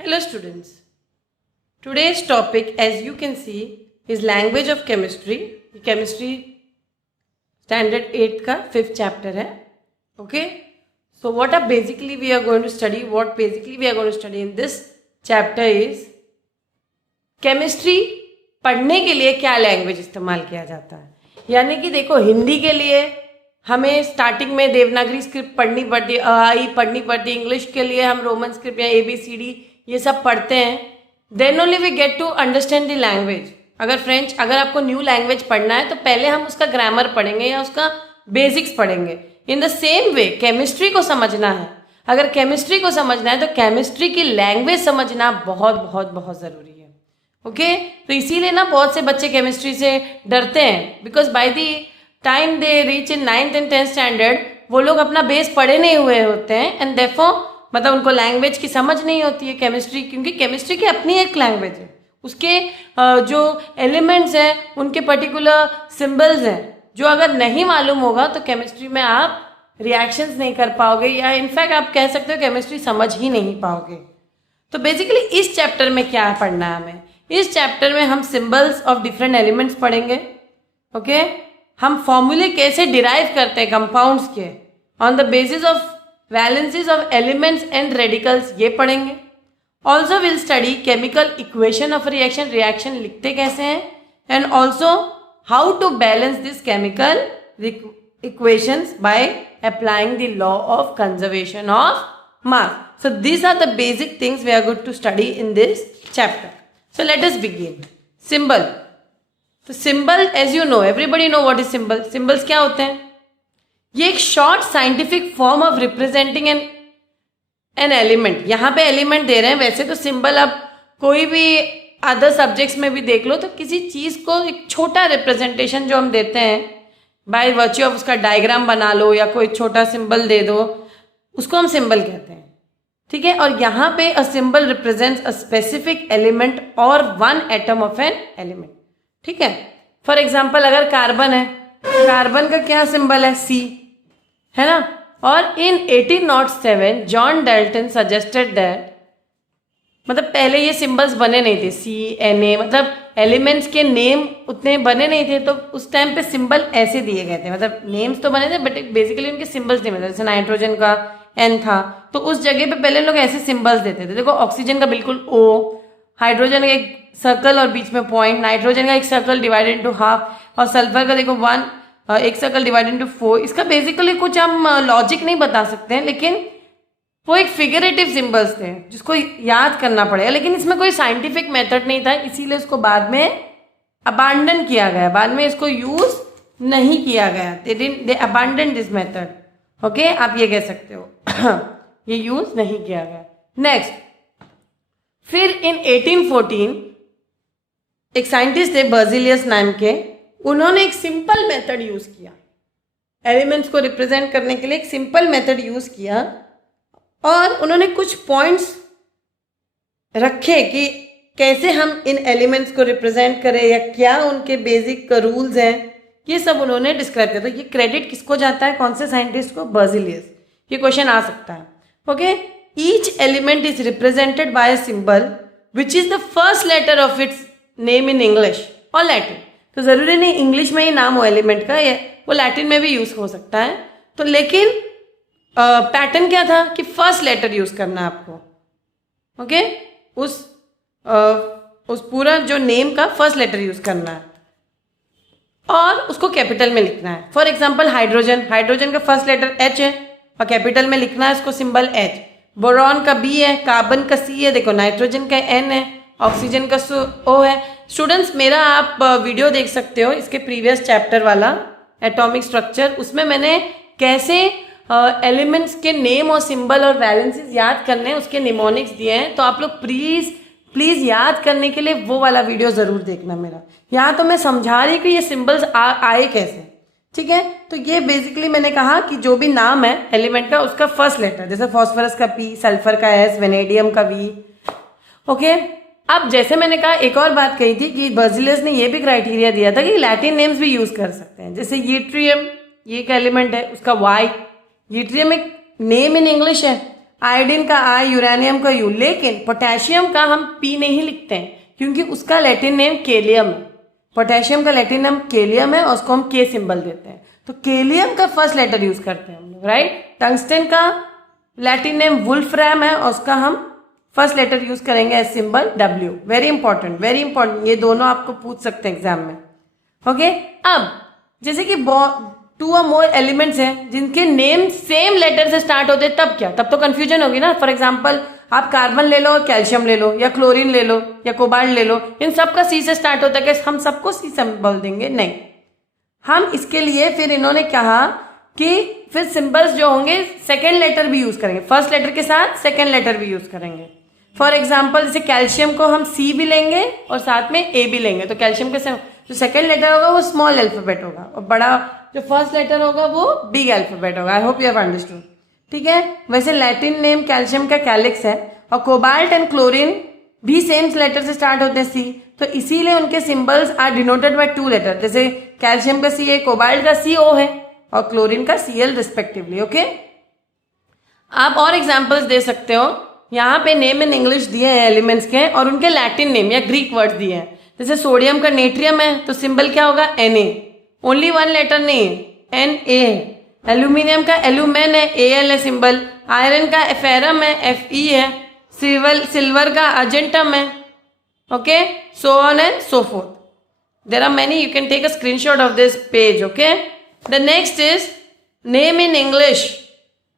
Hello students. Today's topic, as you can see, is language of chemistry. Chemistry standard 8 का 5th chapter है. Okay. So what are basically we are going to study? What basically we are going to study in this chapter is chemistry पढ़ने के लिए क्या language इस्तेमाल किया जाता है. यानी कि देखो, हिंदी के लिए हमें स्टार्टिंग में देवनागरी स्क्रिप्ट पढ़नी पड़ती है, आई पढ़नी पड़ती है. इंग्लिश के लिए हम रोमन स्क्रिप्ट या ABCD ये सब पढ़ते हैं. Then only we get to understand the language. अगर आपको न्यू लैंग्वेज पढ़ना है तो पहले हम उसका ग्रामर पढ़ेंगे या उसका बेसिक्स पढ़ेंगे. In the same way chemistry को समझना है. अगर केमिस्ट्री को समझना है तो केमिस्ट्री की लैंग्वेज समझना बहुत बहुत बहुत ज़रूरी है. ओके तो इसीलिए ना बहुत से बच्चे केमिस्ट्री से डरते हैं, because by the time they reach in 9th and 10th standard वो लोग अपना बेस पढ़े नहीं हुए होते हैं. एंड देयरफॉर मतलब उनको लैंग्वेज की समझ नहीं होती है केमिस्ट्री, क्योंकि केमिस्ट्री की अपनी एक लैंग्वेज है. उसके जो एलिमेंट्स हैं उनके पर्टिकुलर सिंबल्स हैं, जो अगर नहीं मालूम होगा तो केमिस्ट्री में आप रिएक्शंस नहीं कर पाओगे, या इनफैक्ट आप कह सकते हो केमिस्ट्री समझ ही नहीं पाओगे. तो बेसिकली इस चैप्टर में क्या पढ़ना है हमें? इस चैप्टर में हम सिंबल्स ऑफ डिफरेंट एलिमेंट्स पढ़ेंगे. ओके हम फॉर्मूले कैसे डिराइव करते हैं कंपाउंड्स के on the basis of valencies of elements and radicals, ये पढ़ेंगे. Also will study chemical equation of reaction, reaction लिखते कैसे हैं, and also how to balance this chemical equations by applying the law of conservation of mass. So these are the basic things we are going to study in this chapter. So let us begin. Symbol. तो symbol, as you know, everybody know what is symbol. Symbols क्या होते हैं? ये एक short scientific form of representing an element. यहाँ पे element दे रहे हैं. वैसे तो सिंबल आप कोई भी अदर सब्जेक्ट्स में भी देख लो तो किसी चीज़ को एक छोटा रिप्रेजेंटेशन जो हम देते हैं बाय वर्च्यू ऑफ उसका डायग्राम बना लो या कोई छोटा सिंबल दे दो, उसको हम सिंबल कहते हैं. ठीक है. और यहाँ पे a symbol represents a specific element और one atom of an element. ठीक है. फॉर एग्जाम्पल अगर कार्बन है, कार्बन का क्या सिंबल है? C है ना. और in 1807 John Dalton suggested that, मतलब पहले ये सिंबल्स बने नहीं थे, CNA, मतलब एलिमेंट्स के नेम उतने बने नहीं थे, तो उस टाइम पे सिंबल ऐसे दिए गए थे. मतलब नेम्स तो बने थे बट बेसिकली उनके सिंबल्स नहीं बने. जैसे नाइट्रोजन का N था तो उस जगह पे पहले लोग ऐसे सिंबल्स देते थे. देखो ऑक्सीजन का बिल्कुल O, हाइड्रोजन का एक सर्कल और बीच में पॉइंट, नाइट्रोजन का एक सर्कल डिवाइडेड इनटू हाफ, और सल्फर का देखो 1 एक सर्कल डिवाइडेड इनटू 4. इसका बेसिकली कुछ हम लॉजिक नहीं बता सकते हैं, लेकिन वो एक फिगरेटिव सिंबल्स थे जिसको याद करना पड़ेगा. लेकिन इसमें कोई साइंटिफिक मेथड नहीं था, इसीलिए इसको बाद में अबांडन किया गया. बाद में इसको यूज नहीं किया गया. दे अबांडन दिस मेथड. ओके आप ये कह सकते हो ये यूज नहीं किया गया. नेक्स्ट, फिर इन 1814 एक साइंटिस्ट थे बर्जिलियस नाम के, उन्होंने एक सिंपल मेथड यूज किया एलिमेंट्स को रिप्रेजेंट करने के लिए. एक सिंपल मेथड यूज किया और उन्होंने कुछ पॉइंट्स रखे कि कैसे हम इन एलिमेंट्स को रिप्रेजेंट करें या क्या उनके बेसिक रूल्स हैं. ये सब उन्होंने डिस्क्राइब किया. तो ये क्रेडिट किसको जाता है, कौन से साइंटिस्ट को? बर्जिलियस. ये क्वेश्चन आ सकता है. Okay each element is represented by a symbol which is the first letter of its name in English और लैटिन. तो ज़रूरी नहीं इंग्लिश में ही नाम हो एलिमेंट का, ये वो लैटिन में भी यूज़ हो सकता है. तो लेकिन पैटर्न क्या था कि फर्स्ट लेटर यूज़ करना है आपको. ओके उस पूरा जो नेम का फर्स्ट लेटर यूज़ करना है और उसको कैपिटल में लिखना है. फॉर एग्जाम्पल हाइड्रोजन, हाइड्रोजन का फर्स्ट लेटर H है और कैपिटल में लिखना है उसको सिंबल H. बोरॉन का B है, कार्बन का C है, देखो नाइट्रोजन का N है, ऑक्सीजन का O है. स्टूडेंट्स मेरा आप वीडियो देख सकते हो इसके प्रीवियस चैप्टर वाला एटॉमिक स्ट्रक्चर, उसमें मैंने कैसे एलिमेंट्स के नेम और सिंबल और वैलेंसीज याद करने हैं उसके निमोनिक्स दिए हैं. तो आप लोग प्लीज़ याद करने के लिए वो वाला वीडियो ज़रूर देखना मेरा. यहाँ तो मैं समझा रही कि ये सिंबल्स आए कैसे. ठीक है. तो ये बेसिकली मैंने कहा कि जो भी नाम है एलिमेंट का उसका फर्स्ट लेटर, जैसे फॉस्फोरस का P, सल्फर का S, वेनेडियम का V. ओके अब जैसे मैंने कहा एक और बात कही थी कि बर्जिलियस ने ये भी क्राइटेरिया दिया था कि लैटिन नेम्स भी यूज़ कर सकते हैं. जैसे यूट्रियम, ये एक एलिमेंट है, उसका Y. यूट्रियम एक नेम इन इंग्लिश है आयोडीन का आई, यूरेनियम का यू, लेकिन पोटेशियम का हम पी नहीं लिखते हैं क्योंकि उसका लैटिन नेम केलियम है। पोटेशियम का लैटिन नेम केलियम है और उसको हम के सिंबल देते हैं, तो केलियम का फर्स्ट लेटर यूज करते हैं हम लोग, राइट। टंगस्टन का लैटिन नेम वुल्फ्राम है और उसका हम फर्स्ट लेटर यूज करेंगे as symbol W. Very important, very important, ये दोनों आपको पूछ सकते हैं एग्जाम में। ओके, अब जैसे कि 2 और मोर एलिमेंट्स हैं जिनके नेम सेम लेटर से स्टार्ट होते हैं, तब क्या, तब तो कंफ्यूजन होगी ना। फॉर एग्जांपल आप कार्बन ले लो और कैल्शियम ले लो, या क्लोरीन ले लो या कोबाल्ट ले लो, इन सब का सी से स्टार्ट होता है, क्या हम सबको सी सिंबल देंगे? नहीं। हम इसके लिए फिर इन्होंने कहा कि फिर सिंबल्स जो होंगे सेकेंड लेटर भी यूज करेंगे, फर्स्ट लेटर के साथ सेकेंड लेटर भी यूज करेंगे। फॉर एग्जाम्पल जैसे कैल्शियम को हम सी भी लेंगे और साथ में ए भी लेंगे, तो कैल्शियम के जो सेकेंड लेटर होगा वो स्मॉल अल्फाबेट होगा और बड़ा जो फर्स्ट लेटर होगा वो बिग अल्फाबेट होगा। I hope you have understood, ठीक है। वैसे लैटिन नेम कैल्शियम का कैलिक्स है और कोबाल्ट एंड क्लोरीन भी सेम लेटर से स्टार्ट होते हैं, सी, तो इसीलिए उनके symbols are denoted by 2 letter. जैसे कैल्शियम का सी है, कोबाल्ट का सी ओ है और क्लोरीन का Cl रिस्पेक्टिवली। ओके, आप और एग्जांपल्स दे सकते हो। यहाँ पे नेम इन इंग्लिश दिए हैं एलिमेंट्स के और उनके लैटिन नेम या ग्रीक वर्ड्स दिए हैं। जैसे सोडियम का नेट्रियम है तो सिंबल क्या होगा? Na, ओनली 1 लेटर नहीं है, Na है। एल्यूमिनियम का एल्यूमेन है, Al है सिंबल। आयरन का फेरम है, Fe है। सिल्वर का अर्जेंटम है। Okay, so on and so forth. There are many, you can take a screenshot of this page. Okay, the next is name in English.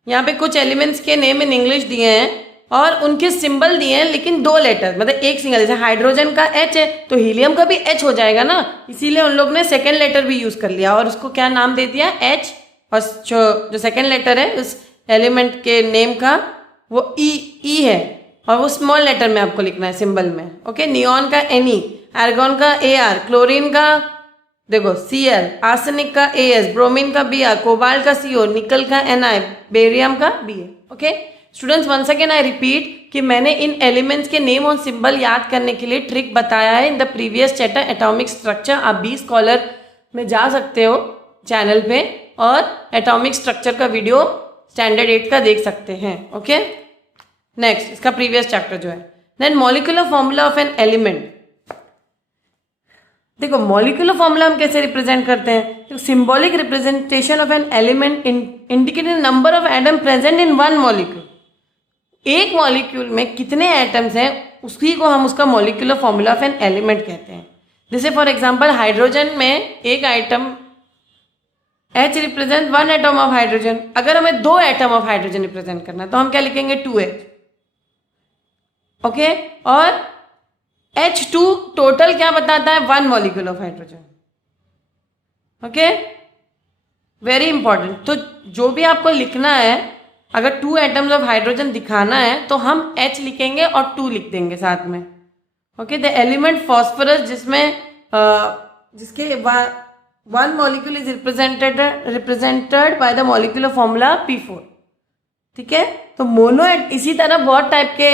यहाँ पे कुछ एलिमेंट्स के नेम इन इंग्लिश दिए हैं और उनके सिंबल दिए हैं लेकिन 2 लेटर, मतलब एक सिंगल। जैसे हाइड्रोजन का H है तो हीलियम का भी H हो जाएगा ना, इसीलिए उन लोग ने सेकेंड लेटर भी यूज कर लिया और उसको क्या नाम दे दिया? H, और जो सेकेंड लेटर है उस एलिमेंट के नेम का वो E है और वो स्मॉल लेटर में आपको लिखना है सिंबल में। ओके, नियॉन का Ne, आर्गॉन का Ar, क्लोरीन का देखो Cl, आर्सेनिक का As, ब्रोमीन का Br, कोबाल्ट का CO, निकल का Ni, बेरियम का Ba। Okay students, once again I repeat कि मैंने इन एलिमेंट्स के नेम और सिंबल याद करने के लिए ट्रिक बताया है in the previous chapter atomic structure. आप बी स्कॉलर में जा सकते हो चैनल पे और एटॉमिक स्ट्रक्चर का वीडियो स्टैंडर्ड 8 का देख सकते हैं। ओके, नेक्स्ट इसका प्रीवियस चैप्टर जो है। Then molecular formula of an element. देखो मॉलिक्यूलर फॉर्मूला हम कैसे रिप्रेजेंट करते हैं? Symbolic representation of an element indicating number of atom present in one molecule. एक मॉलिक्यूल में कितने एटम्स हैं उसी को हम उसका molecular formula of an element कहते हैं। जैसे फॉर एग्जांपल हाइड्रोजन में एक item H represent 1 atom of hydrogen. अगर हमें 2 एटम ऑफ हाइड्रोजन रिप्रेजेंट करना है तो हम क्या लिखेंगे? 2H। ओके, और H2 टोटल क्या बताता है? 1 molecule of hydrogen. Okay, very important. तो जो भी आपको लिखना है, अगर 2 एटम्स ऑफ हाइड्रोजन दिखाना है तो हम H लिखेंगे और 2 लिख देंगे साथ में। ओके, द एलिमेंट फॉस्फोरस जिसके 1 molecule is represented by the molecular formula P4। ठीक है, तो मोनो, इसी तरह बहुत टाइप के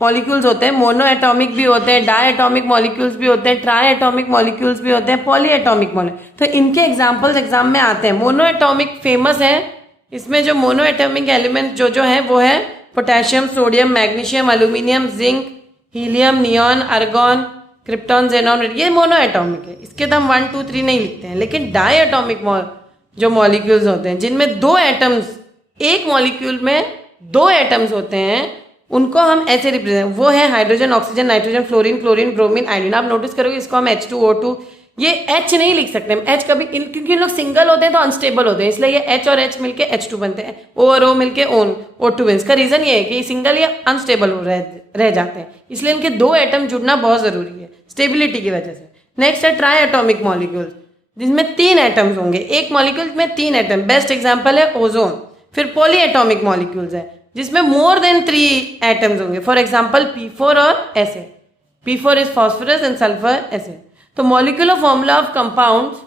मॉलिक्यूल्स होते हैं। मोनो एटॉमिक भी होते हैं, डाई एटॉमिक मॉलिक्यूल्स भी होते हैं, ट्राई एटॉमिक मॉलिक्यूल्स भी होते हैं, पॉली एटॉमिक मॉलिक्यूल। तो इनके एग्जांपल्स एग्जाम में आते हैं। मोनो एटॉमिक फेमस है, इसमें जो मोनो एटॉमिक एलिमेंट जो है वो है potassium, sodium, magnesium, aluminium, zinc, helium, neon, argon, krypton, xenon. ये मोनो एटॉमिक है, इसके तो हम 1 2 3 नहीं लिखते हैं। लेकिन डाई एटॉमिक जो मॉलिक्यूल्स होते हैं जिनमें 2 एटम्स, एक मॉलिक्यूल में 2 एटम्स होते हैं, उनको हम ऐसे रिप्रेजेंट, वो है hydrogen, oxygen, nitrogen, fluorine, chlorine, bromine, iodine. आप नोटिस करोगे इसको हम H2O2, ये H नहीं लिख सकते हम। H कभी क्योंकि इन लोग सिंगल होते हैं तो अनस्टेबल होते हैं, इसलिए ये H और H मिलके H2 बनते हैं, O और O मिलके O2 बनते हैं। इसका रीजन ये है कि सिंगल या अनस्टेबल रह जाते हैं, इसलिए इनके 2 एटम जुड़ना बहुत जरूरी है स्टेबिलिटी की वजह से। नेक्स्ट है ट्राई एटॉमिक मॉलिक्यूल्स, जिसमें 3 एटम्स होंगे, एक मॉलिक्यूल में 3 एटम। बेस्ट एग्जाम्पल है ओजोन। फिर पॉली एटॉमिक मॉलिक्यूल्स है जिसमें मोर देन 3 एटम्स होंगे, फॉर एग्जाम्पल P4 और Sa। P4 is phosphorus and sulphur acid. तो मॉलिक्यूलर फॉर्मूला ऑफ कंपाउंड्स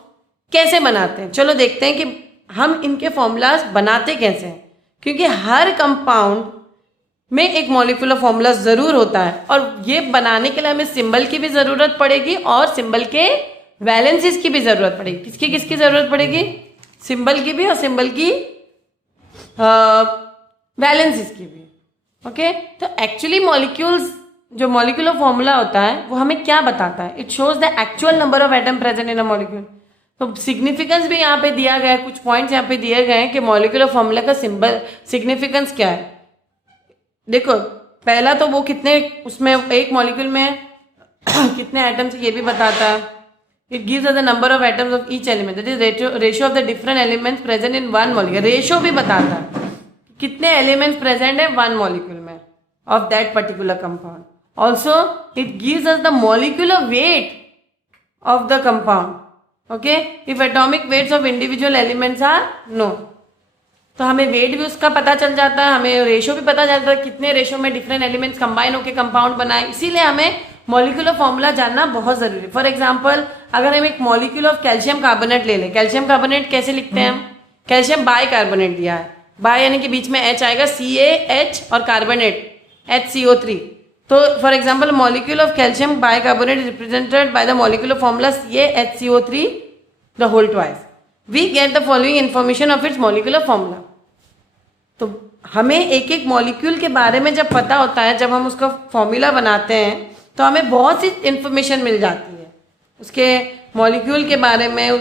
कैसे बनाते हैं? चलो देखते हैं कि हम इनके फॉर्मूलाज बनाते कैसे हैं, क्योंकि हर कंपाउंड में एक मॉलिक्यूलर फॉर्मूला जरूर होता है और ये बनाने के लिए हमें सिंबल की भी जरूरत पड़ेगी और सिंबल के वैलेंसीज की भी जरूरत पड़ेगी। किसकी जरूरत पड़ेगी? सिंबल की भी और सिंबल की वैलेंस इसकी भी। ओके, तो एक्चुअली मॉलिक्यूल्स, जो मॉलिक्यूलर फॉर्मूला होता है वो हमें क्या बताता है? It shows the actual number of atom present in a molecule. तो सिग्निफिकेंस भी यहाँ पे दिया गया है, कुछ पॉइंट्स यहाँ पे दिए गए हैं कि मॉलिक्यूलर फॉर्मूला का सिंबल सिग्निफिकेंस क्या है। देखो, पहला तो वो कितने, उसमें एक मॉलिक्यूल में कितने एटम्स ये भी बताता है। It gives the number of atoms of each element, that is ratio of the different elements present in one molecule. Ratio भी बताता है कितने एलिमेंट्स प्रेजेंट है वन मॉलिक्यूल में of that particular compound. Also it gives us the molecular weight of the compound. Okay, if atomic weights of individual elements are known, तो हमें wait भी उसका पता चल जाता है, हमें रेशियो भी पता चलता है कितने रेशियो में डिफरेंट एलिमेंट्स कंबाइन होकर कंपाउंड बनाए। इसीलिए हमें मॉलिक्यूलर फॉर्मूला जानना बहुत जरूरी है। फॉर एग्जांपल, अगर हम एक मॉलिक्यूल ऑफ कैल्शियम कार्बोनेट ले लें, कैल्शियम कार्बोनेट कैसे लिखते हैं हम? कैल्शियम बाई कार्बोनेट दिया है, बाय यानी कि बीच में H आएगा, CaH और कार्बोनेट HCO3। तो for example, molecule of calcium bicarbonate represented by the molecular formula CaHCO3 the whole twice. We get the following information of its molecular formula. तो हमें एक एक मॉलिक्यूल के बारे में जब पता होता है, जब हम उसका फॉर्मूला बनाते हैं, तो हमें बहुत सी इंफॉर्मेशन मिल जाती है उसके मॉलिक्यूल के बारे में,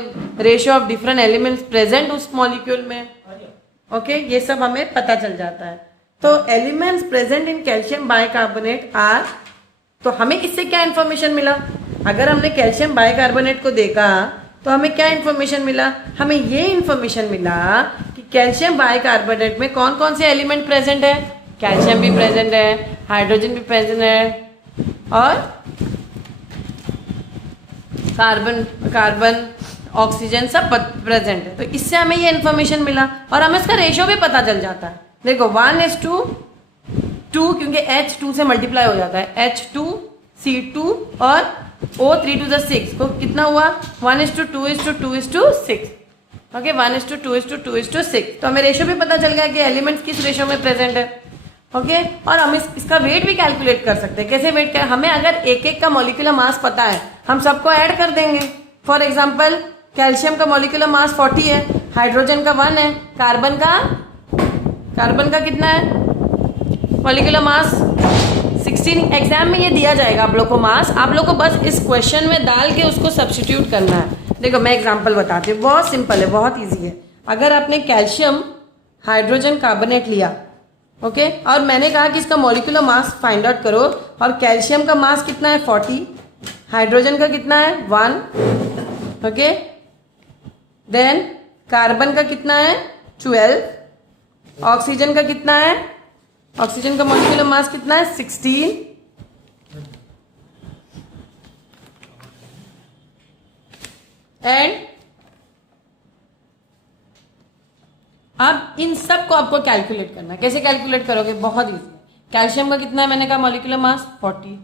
ratio of different elements present उस मॉलिक्यूल में। ओके, ये सब हमें पता चल जाता है। तो elements present in calcium bicarbonate are, तो हमें इससे क्या इन्फॉर्मेशन मिला? अगर हमने कैल्शियम बाइकार्बोनेट को देखा तो हमें क्या इन्फॉर्मेशन मिला? हमें ये इन्फॉर्मेशन मिला कि कैल्शियम बाइकार्बोनेट में कौन कौन से एलिमेंट प्रेजेंट है। कैल्शियम भी प्रेजेंट है, हाइड्रोजन भी प्रेजेंट है, और कार्बन ऑक्सीजन सब प्रेजेंट है। तो इससे हमें ये इन्फॉर्मेशन मिला और हमें इसका रेशियो भी पता चल जाता है। देखो 1:2, क्योंकि H 2 से मल्टीप्लाई हो जाता है, H2C2 और O3 to the 6 को कितना हुआ? 1:2:2:6। ओके, 1:2:2:6। तो हमें रेशियो भी पता चल गया कि एलिमेंट्स किस रेशियो में प्रेजेंट है। ओके, और हम इसका वेट भी कैलकुलेट कर सकते हैं। कैसे वेट कर? हमें अगर एक एक का मॉलिक्यूलर मास पता है, हम सबको ऐड कर देंगे। फॉर एग्जांपल, कैल्शियम का मॉलिक्यूलर मास 40 है, हाइड्रोजन का 1 है, कार्बन का कितना है मॉलिक्यूलर मास? 16। एग्जाम में ये दिया जाएगा आप लोग को मास, आप लोग को बस इस क्वेश्चन में डाल के उसको सब्स्टिट्यूट करना है। देखो मैं एग्जांपल बताती हूँ, बहुत सिंपल है, बहुत ईजी है। अगर आपने कैल्शियम हाइड्रोजन कार्बोनेट लिया, ओके, और मैंने कहा कि इसका मॉलिक्यूलर मास फाइंड आउट करो, और कैल्शियम का मास कितना है? 40, हाइड्रोजन का कितना है? 1, ओके, देन कार्बन का कितना है? 12, ऑक्सीजन का कितना है? ऑक्सीजन का मॉलिक्यूलर मास कितना है? 16, एंड अब इन सब को आपको कैलकुलेट करना है। कैसे कैलकुलेट करोगे? बहुत इजी। कैल्शियम का कितना है मैंने कहा मॉलिक्यूलर मास? 40।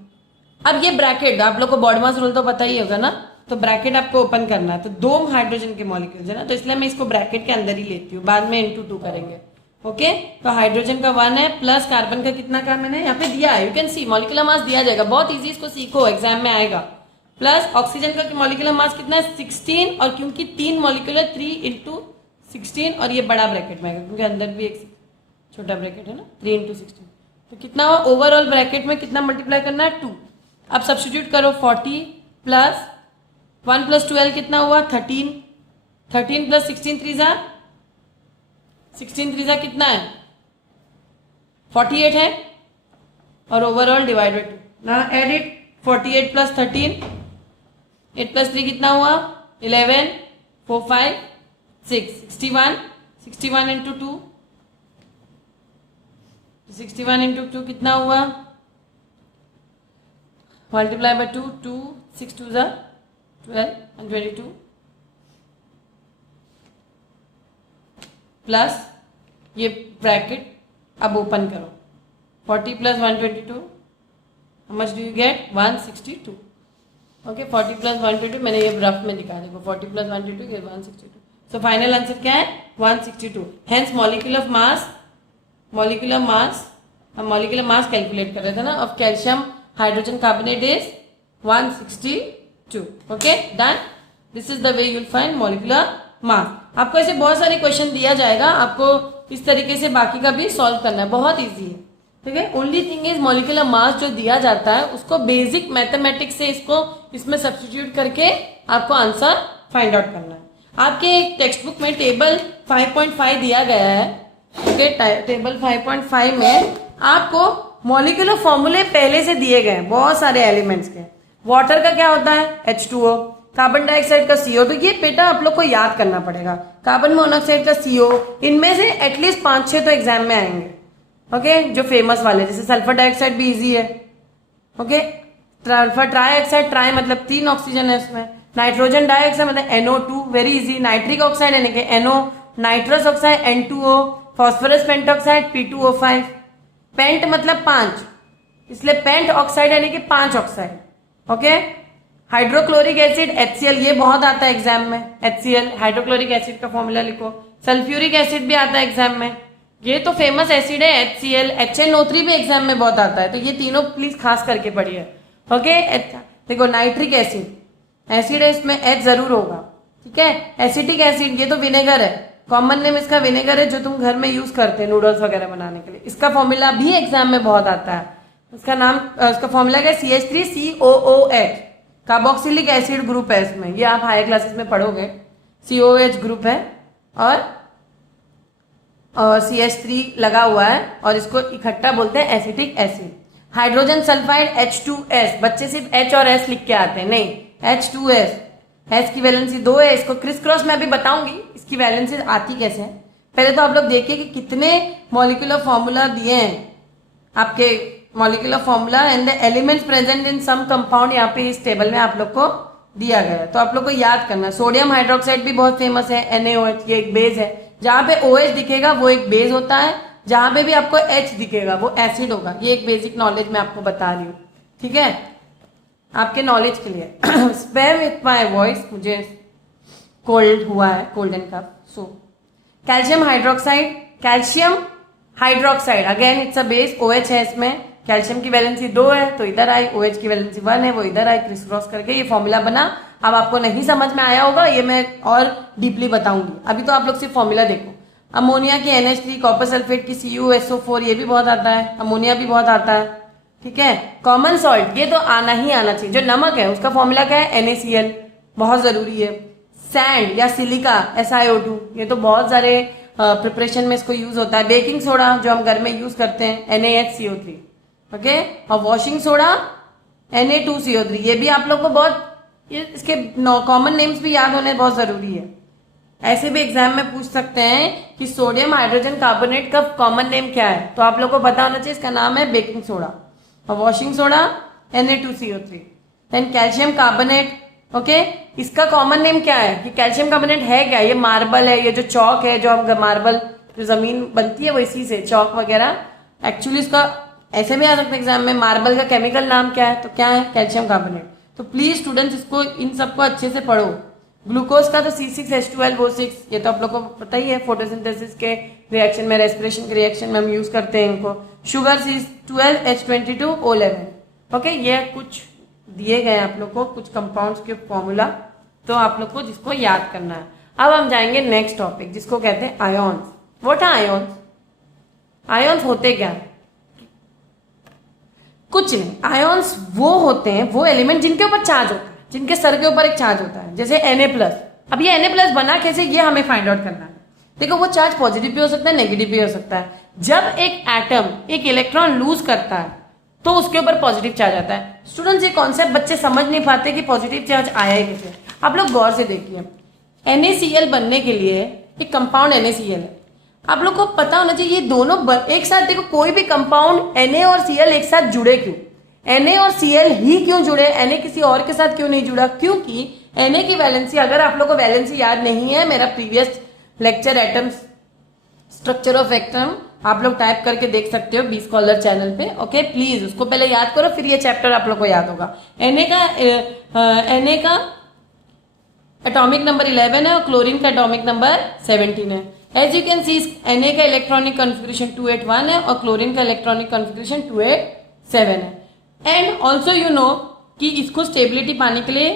अब ये ब्रैकेट, आप लोग को बॉड मास रूल तो पता ही होगा ना, तो ब्रैकेट आपको ओपन करना है। तो 2 हाइड्रोजन के मॉलिक्यूल्स है ना, तो इसलिए मैं इसको ब्रैकेट के अंदर ही लेती हूँ, बाद में इंटू 2 करेंगे। ओके, तो हाइड्रोजन का 1 है, प्लस कार्बन का कितना का मैंने यहाँ पे दिया है, you can C molecular mass दिया जाएगा, बहुत ईजी, इसको सीखो एग्जाम में आएगा। प्लस ऑक्सीजन का मॉलिक्यूलर मास कितना है? 16, और क्योंकि 3 मॉलिक्यूलर 3 × 16, और ये बड़ा ब्रैकेट में आएगा क्योंकि अंदर भी एक छोटा ब्रैकेट है ना, 3 × 16। तो कितना हुआ ओवरऑल ब्रैकेट में? कितना मल्टीप्लाई करना है? 2। अब सब्स्टिट्यूट करो, 40 प्लस 1 + 12 कितना हुआ? 13, 13 + 16 3 ज़ा 16 3 ज़ा कितना है? 48 है, और ओवरऑल डिवाइडेड 2। ना एड इट, 48 + 13, 8 + 3 कितना हुआ? 11, 4 5 6, 61, 61 × 2, 61 × 2 कितना हुआ? मल्टीप्लाई बाय 2, 2 6 2 ज़ा 12 and 22, प्लस ये ब्रैकेट अब ओपन करो, 40 + 122, how much do you get? 162। Okay, 40 + 122 मैंने ये रफ में दिखा, देखो 40 + 122 ये 162। सो फाइनल आंसर क्या है? 162। हेंस मॉलिक्यूलर मास हम मॉलिक्यूलर मास कैलकुलेट कर रहे थे ना, of calcium hydrogen carbonate is 162। Okay, done. This is the way you will find molecular mass. आपको ऐसे बहुत सारे क्वेश्चन दिया जाएगा, आपको इस तरीके से बाकी का भी सॉल्व करना है, बहुत ईजी है, ठीक है। Only thing is molecular mass जो दिया जाता है उसको बेसिक मैथमेटिक्स से इसको इसमें सब्स्टिट्यूट करके आपको आंसर फाइंड आउट करना है। आपके टेक्स्ट बुक में टेबल 5.5 दिया गया है, ठीक है। टेबल 5.5 में आपको मॉलिक्यूलर फॉर्मूले पहले से दिए गए हैं बहुत सारे एलिमेंट्स के। वाटर का क्या होता है H2O, कार्बन डाइऑक्साइड का CO, तो ये बेटा आप लोग को याद करना पड़ेगा। कार्बन मोनोऑक्साइड का CO, इनमें से एटलीस्ट 5-6 तो एग्जाम में आएंगे, ओके, जो फेमस वाले, जैसे सल्फर डाइऑक्साइड भी इजी है, ओके। सल्फर ट्राइऑक्साइड, ट्राई मतलब 3 ऑक्सीजन है इसमें। नाइट्रोजन डाइऑक्साइड मतलब NO2, very easy. Nitric oxide यानी कि NO, nitrous oxide N2O, phosphorus pentoxide P2O5। Pent मतलब 5, इसलिए पेंट ऑक्साइड यानी कि 5 oxide, okay. Hydrochloric acid HCl, ये बहुत आता है एग्जाम में, HCl हाइड्रोक्लोरिक एसिड का फॉर्मूला लिखो। सल्फ्यूरिक एसिड भी आता है एग्जाम में, ये तो फेमस एसिड है HCl। HNO3 भी एग्जाम में बहुत आता है, तो ये तीनों प्लीज खास करके पढ़िए, ओके। देखो नाइट्रिक एसिड, एसिड है इसमें H जरूर होगा, ठीक है। एसिटिक एसिड, ये तो विनेगर है, कॉमन नेम इसका विनेगर है, जो तुम घर में यूज करते हैं नूडल्स वगैरह बनाने के लिए। इसका फॉर्मूला भी एग्जाम में बहुत आता है, उसका नाम, उसका फॉर्मूला क्या है, CH3COOH, कार्बोक्सिलिक एसिड ग्रुप है इसमें, ये आप हायर क्लासेस में पढ़ोगे, COOH ग्रुप है और CH3 लगा हुआ है, और इसको इकट्ठा बोलते हैं acetic acid. Hydrogen sulphide H2S, बच्चे सिर्फ H और S लिख के आते हैं, नहीं, H2S, S की वैलेंसी 2 है। इसको क्रिस क्रॉस मैं अभी बताऊंगी इसकी वैलेंसी आती कैसे है। पहले तो आप लोग देखिए कि कितने मॉलिक्यूलर फॉर्मूला दिए हैं आपके, molecular formula and the elements present in some compound, यहाँ पे इस टेबल में आप लोग को दिया गया है, तो आप लोग को याद करना। सोडियम हाइड्रोक्साइड भी बहुत फेमस है, NaOH, ये एक बेस है। जहां पे OH दिखेगा वो एक बेस होता है, जहां पे भी आपको H दिखेगा वो एसिड होगा। ये एक बेसिक नॉलेज मैं आपको बता रही हूँ, ठीक है, आपके नॉलेज के लिए। स्पेयर विथ माई वॉइस, मुझे कोल्ड हुआ है, cold and cough. So calcium hydroxide, calcium hydroxide again it's a base, OH है इसमें, कैल्शियम की वैलेंसी 2 है तो इधर आई, OH की वैलेंसी 1 है वो इधर आई, क्रिस क्रॉस करके ये फॉर्मूला बना। अब आपको नहीं समझ में आया होगा, ये मैं और डीपली बताऊंगी, अभी तो आप लोग सिर्फ फॉर्मूला देखो। अमोनिया की NH3, कॉपर सल्फेट की CuSO4, ये भी बहुत आता है, अमोनिया भी बहुत आता है, ठीक है। कॉमन सॉल्ट, ये तो आना ही आना चाहिए, जो नमक है उसका फॉर्मूला क्या है, NaCl, बहुत जरूरी है। सैंड या सिलिका SiO2, ये तो बहुत सारे प्रिपरेशन में इसको यूज होता है। बेकिंग सोडा जो हम घर में यूज करते हैं NaHCO3, ओके। और वॉशिंग सोडा Na2CO3, ये भी आप लोग को बहुत, ये इसके कॉमन नेम्स भी याद होने बहुत जरूरी है। ऐसे भी एग्जाम में पूछ सकते हैं कि सोडियम हाइड्रोजन कार्बोनेट का कॉमन नेम क्या है, तो आप लोग को पता होना चाहिए इसका नाम है बेकिंग सोडा, और washing soda Na2CO3। Then calcium carbonate, okay, इसका कॉमन नेम क्या है कि कैल्शियम कार्बोनेट है क्या, ये मार्बल है, ये जो चौक है, जो हम मार्बल जो जमीन बनती है वो इसी से, चौक वगैरह, एक्चुअली इसका ऐसे भी आ सकता है एग्जाम में, मार्बल का केमिकल नाम क्या है, तो क्या है, कैल्शियम कार्बोनेट। तो प्लीज स्टूडेंट्स इसको, इन सबको अच्छे से पढ़ो। ग्लूकोज का तो C6H12O6, ये तो आप लोग को पता ही है, फोटोसिंथेसिस के रिएक्शन में, रेस्पिरेशन के रिएक्शन में हम यूज करते हैं इनको। Sugar C12H22O11, okay. ये कुछ दिए गए आप लोग को, कुछ कंपाउंड्स के फॉर्मूला, तो आप लोग को जिसको याद करना है। अब हम जाएंगे नेक्स्ट टॉपिक जिसको कहते हैं ions. What are ions? Ions होते क्या है? कुछ नहीं, आयोन्स वो होते हैं, वो एलिमेंट जिनके ऊपर चार्ज होता है, जिनके सर के ऊपर एक चार्ज होता है, जैसे Na+। अब ये Na+ बना कैसे, ये हमें फाइंड आउट करना है। देखो वो चार्ज पॉजिटिव भी हो सकता है, नेगेटिव भी हो सकता है। जब एक एटम एक इलेक्ट्रॉन लूज करता है तो उसके ऊपर पॉजिटिव चार्ज आता है। स्टूडेंट्स ये कॉन्सेप्ट बच्चे समझ नहीं पाते कि पॉजिटिव चार्ज आया है कैसे। आप लोग गौर से देखिए, NaCl बनने के लिए एक कंपाउंड NaCl है, आप लोग को पता होना चाहिए ये दोनों एक साथ, देखो कोई भी कंपाउंड Na और Cl एक साथ जुड़े क्यों, Na और Cl ही क्यों जुड़े, Na किसी और के साथ क्यों नहीं जुड़ा, क्योंकि Na की वैलेंसी, अगर आप लोग को वैलेंसी याद नहीं है, मेरा previous lecture atoms, structure of atom आप लोग टाइप करके देख सकते हो बी स्कॉलर चैनल पे, ओके। प्लीज उसको पहले याद करो, फिर ये चैप्टर आप लोग को याद होगा। Na का एटॉमिक नंबर 11 है और क्लोरीन का एटॉमिक नंबर 17 है। As you can see Na का इलेक्ट्रॉनिक कॉन्फ़िगरेशन 281 है और क्लोरीन का इलेक्ट्रॉनिक कॉन्फ़िगरेशन 287 है। एंड ऑल्सो यू नो कि इसको स्टेबिलिटी पाने के लिए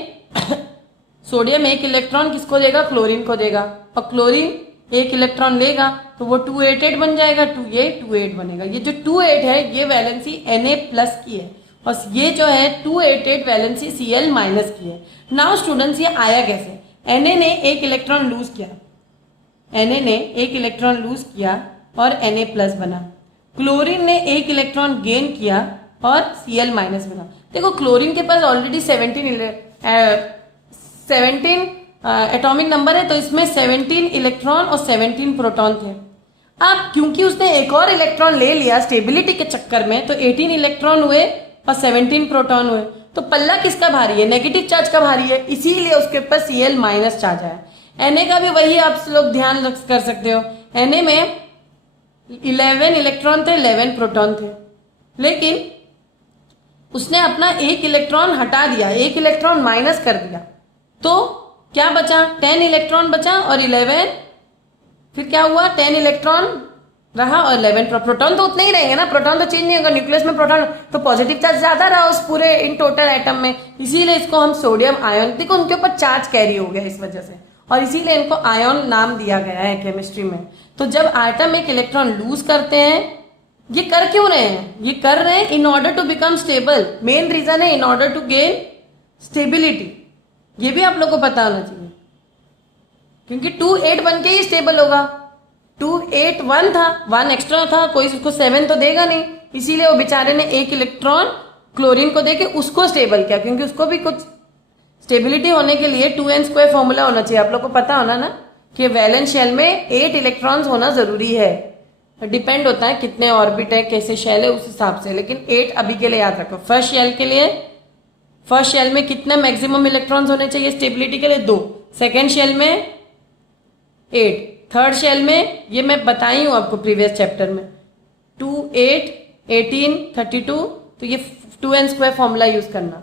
सोडियम एक इलेक्ट्रॉन किसको देगा, क्लोरीन को देगा, और क्लोरीन एक इलेक्ट्रॉन लेगा तो वो 288 बन जाएगा, 28 बनेगा। ये जो 28 है ये वैलेंसी Na+ की है और ये जो है 288 वैलेंसी Cl- की है। नाउ स्टूडेंट्स ये आया कैसे, Na ने एक इलेक्ट्रॉन लूज किया, Na ने एक इलेक्ट्रॉन लूज किया और Na+ बना, क्लोरीन ने एक इलेक्ट्रॉन गेन किया और Cl- बना। देखो क्लोरीन के पास ऑलरेडी 17 एटॉमिक नंबर है, तो इसमें 17 इलेक्ट्रॉन और 17 प्रोटॉन थे। अब क्योंकि उसने एक और इलेक्ट्रॉन ले लिया स्टेबिलिटी के चक्कर में, तो 18 इलेक्ट्रॉन हुए और 17 प्रोटॉन हुए। तो पल्ला किसका भारी है, नेगेटिव चार्ज का भारी है, इसीलिए उसके ऊपर Cl- चार्ज आया। Na का भी वही आप लोग ध्यान कर सकते हो, Na में 11 इलेक्ट्रॉन थे, 11 प्रोटॉन थे, लेकिन उसने अपना एक इलेक्ट्रॉन हटा दिया, एक इलेक्ट्रॉन माइनस कर दिया, तो क्या बचा, 10 इलेक्ट्रॉन बचा और 11, फिर क्या हुआ, 10 इलेक्ट्रॉन रहा और 11 प्रोटॉन तो उतने ही रहेंगे ना, प्रोटॉन तो चेंज नहीं होगा, न्यूक्लियस में प्रोटॉन तो पॉजिटिव चार्ज ज्यादा रहा उस पूरे इन टोटल एटम में, इसीलिए इसको हम सोडियम आयन, देखो उनके ऊपर चार्ज कैरी हो गया इस वजह से, और इसीलिए इनको आयन नाम दिया गया है केमिस्ट्री में। तो जब एटम एक इलेक्ट्रॉन लूज करते हैं, ये कर क्यों रहे हैं, ये कर रहे हैं in order to become stable, main reason है in order to gain stability, ये भी आप लोग को पता होना चाहिए, क्योंकि 2-8 बन के ही स्टेबल होगा, 2-8-1 था, 1 एक्स्ट्रा था, कोई उसको 7 तो देगा नहीं, इसीलिए वो बेचारे ने एक इलेक्ट्रॉन क्लोरीन को देके उसको स्टेबल किया, क्योंकि उसको भी कुछ स्टेबिलिटी होने के लिए 2n² फॉर्मूला होना चाहिए, आप लोग को पता होना ना कि वैलेंस शेल में 8 इलेक्ट्रॉन्स होना जरूरी है, डिपेंड होता है कितने ऑर्बिट है, कैसे शेल है उस हिसाब से, लेकिन 8 अभी के लिए याद रखो। फर्स्ट शेल के लिए, फर्स्ट शेल में कितने मैक्सिमम इलेक्ट्रॉन्स होने चाहिए स्टेबिलिटी के लिए, 2, सेकेंड शेल में 8, थर्ड शेल में ये मैं बताई हूं आपको प्रीवियस चैप्टर में 2, 8, 18, 32, तो ये 2n² फॉर्मूला यूज करना,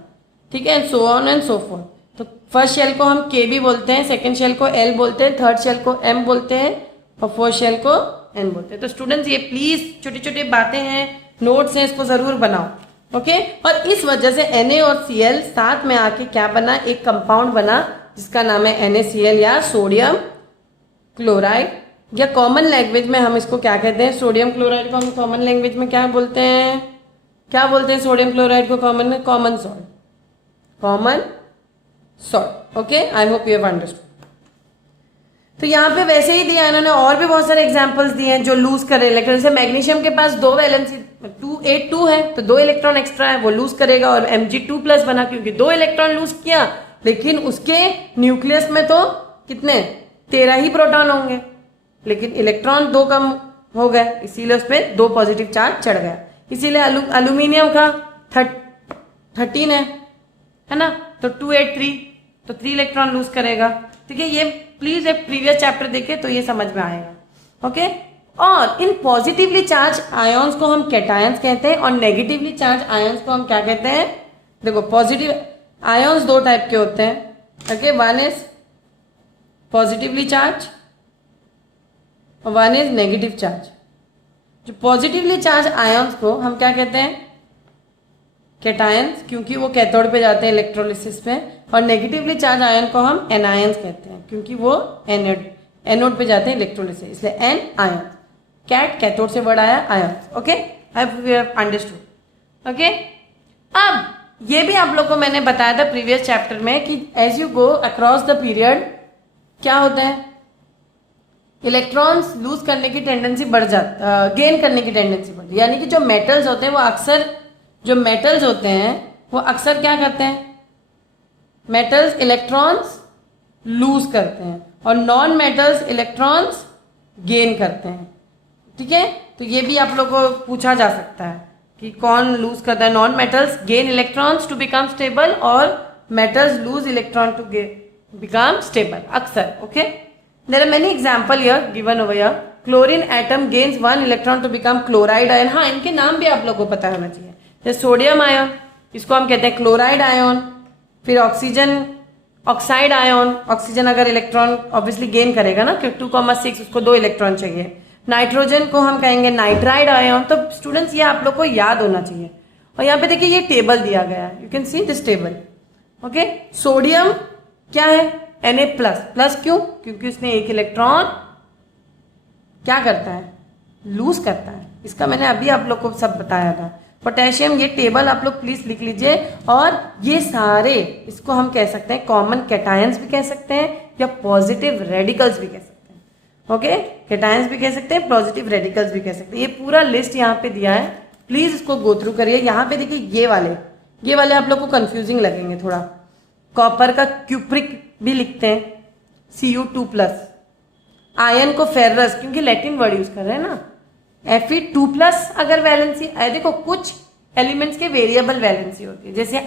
ठीक है, सो ऑन एंड सो फोर्थ। तो फर्स्ट शेल को हम K भी बोलते हैं, सेकेंड शेल को L बोलते हैं, थर्ड शेल को M बोलते हैं और फोर्थ शेल को N बोलते हैं। तो स्टूडेंट्स ये प्लीज छोटी छोटी बातें हैं, नोट्स हैं, इसको जरूर बनाओ, ओके। और इस वजह से Na और Cl साथ में आके क्या बना, एक कंपाउंड बना जिसका नाम है NaCl या सोडियम क्लोराइड, या कॉमन लैंग्वेज में हम इसको क्या कहते हैं, सोडियम क्लोराइड को हम कॉमन लैंग्वेज में क्या बोलते हैं, क्या बोलते हैं सोडियम क्लोराइड को कॉमन में, common salt, common salt, okay. I hope you have understood. तो यहाँ पे वैसे ही दिया इन्होंने, और भी बहुत सारे एग्जांपल्स दिए हैं जो लूज कर रहे हैं, लेकिन जैसे मैग्नीशियम के पास 2 वैलेंसी 282 है, तो 2 इलेक्ट्रॉन एक्स्ट्रा है, वो लूज करेगा, और Mg2+ बना क्योंकि 2 इलेक्ट्रॉन लूज किया, लेकिन उसके न्यूक्लियस में तो कितने 13 ही प्रोटॉन होंगे, लेकिन इलेक्ट्रॉन 2 कम हो गए, इसीलिए उस पर 2 पॉजिटिव चार्ज चढ़ गया, इसीलिए एल्यूमिनियम का 13 है ना, तो 283, तो 3 इलेक्ट्रॉन लूज करेगा, ठीक है। ये प्लीज एक प्रीवियस चैप्टर देखे तो ये समझ में आएगा, ओके। और इन पॉजिटिवली चार्ज आयॉन्स को हम कैटायंस कहते हैं और नेगेटिवली चार्ज आयॉन्स को हम क्या कहते हैं, देखो पॉजिटिव आयॉन्स 2 टाइप के होते हैं, okay, one is positively charge और वन इज नेगेटिव चार्ज। जो पॉजिटिवली चार्ज आयॉन्स को हम क्या कहते हैं, कैटायंस, क्योंकि वो कैथोड पे जाते हैं इलेक्ट्रोलिसिस पे, और नेगेटिवली चार्ज आयन को हम एनायंस कहते हैं क्योंकि वो एनोड पे जाते हैं इलेक्ट्रोलिसिस, इसलिए एन आयन, कैट कैथोड से वर्ड आया ions, okay. I have understood, okay. अब ये भी आप लोग को मैंने बताया था प्रीवियस चैप्टर में कि as you go across the period क्या होता है, इलेक्ट्रॉन्स लूज करने की टेंडेंसी बढ़ जाती, गेन करने की टेंडेंसी बढ़ती, यानी कि जो मेटल्स होते हैं वो अक्सर, जो मेटल्स होते हैं वो अक्सर क्या करते हैं, मेटल्स इलेक्ट्रॉन्स लूज करते हैं और नॉन मेटल्स इलेक्ट्रॉन्स गेन करते हैं, ठीक है। तो ये भी आप लोग को पूछा जा सकता है कि कौन लूज करता है, non metals gain electrons to become stable और metals lose electron to become stable अक्सर, okay. There are many example here given over here. Chlorine atom gains 1 electron to become chloride ion, हाँ इनके नाम भी आप लोग को पता होना चाहिए, जैसे सोडियम आयन, इसको हम कहते हैं क्लोराइड आयन, फिर ऑक्सीजन ऑक्साइड आयन, ऑक्सीजन अगर इलेक्ट्रॉन ऑब्वियसली गेन करेगा ना, क्योंकि 2,6 उसको 2 इलेक्ट्रॉन चाहिए। नाइट्रोजन को हम कहेंगे नाइट्राइड आयन। तो स्टूडेंट्स ये आप लोग को याद होना चाहिए। और यहाँ पे देखिए ये टेबल दिया गया है, you can see this table, okay. Sodium क्या है, Na प्लस। प्लस क्यों? क्योंकि उसने एक इलेक्ट्रॉन क्या करता है, लूज करता है। इसका मैंने अभी आप लोग को सब बताया था। पोटेशियम, ये टेबल आप लोग प्लीज लिख लीजिए। और ये सारे, इसको हम कह सकते हैं कॉमन कैटायंस भी कह सकते हैं या पॉजिटिव रेडिकल्स भी कह सकते हैं। ओके, कैटायंस भी कह सकते हैं, पॉजिटिव रेडिकल्स भी कह सकते हैं। ये पूरा लिस्ट यहाँ पे दिया है, प्लीज इसको गो थ्रू करिए। यहाँ पे देखिए ये वाले आप लोग को कंफ्यूजिंग लगेंगे थोड़ा। कॉपर का क्यूप्रिक भी लिखते हैं, Cu2+। आयन को फेरस, क्योंकि लैटिन वर्ड यूज कर रहे हैं ना। Fe2+ अगर वैलेंसी, देखो कुछ एलिमेंट्स के वेरिएबल वैलेंसी होती है, जैसे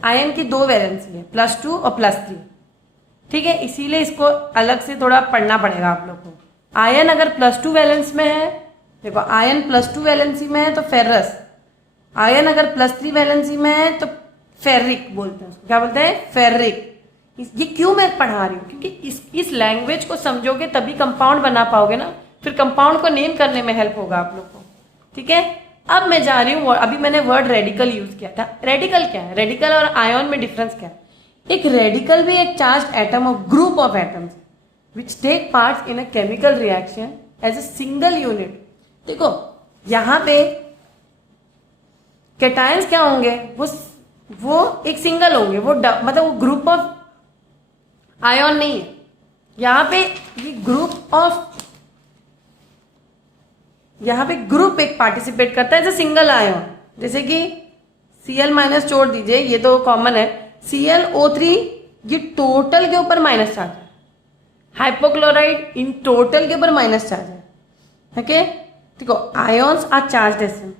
आयन की 2 वैलेंसी है, +2 और +3। ठीक है, इसीलिए इसको अलग से थोड़ा पढ़ना पड़ेगा आप लोग को। आयन अगर +2 वैलेंस में है, देखो आयन +2 वैलेंसी में है तो फेरस। आयन अगर +3 वैलेंसी में है तो फेरिक बोलते हैं उसको। क्या बोलते हैं? फेरिक। ये क्यों मैं पढ़ा रही हूँ? क्योंकि इस लैंग्वेज को समझोगे तभी कंपाउंड बना पाओगे ना, फिर कंपाउंड को नेम करने में हेल्प होगा आप लोग को। ठीक है, अब मैं जा रही हूँ, अभी मैंने वर्ड रेडिकल यूज किया था। रेडिकल क्या है? रेडिकल और आयन में डिफरेंस क्या है? एक रेडिकल भी एक चार्ज एटम और group of atoms which take part in a chemical reaction as a single unit. देखो यहां पे कैटायंस क्या होंगे, वो एक सिंगल होंगे, वो मतलब वो ग्रुप ऑफ आयन नहीं है। यहां पे ये ग्रुप एक पार्टिसिपेट करता है एज ए सिंगल आयन। जैसे कि Cl- छोड़ दीजिए, ये तो कॉमन है। ClO3 ये टोटल के ऊपर माइनस चार्ज है। हाइपोक्लोराइड इन टोटल के ऊपर माइनस चार्ज है। ओके, देखो ions are charged as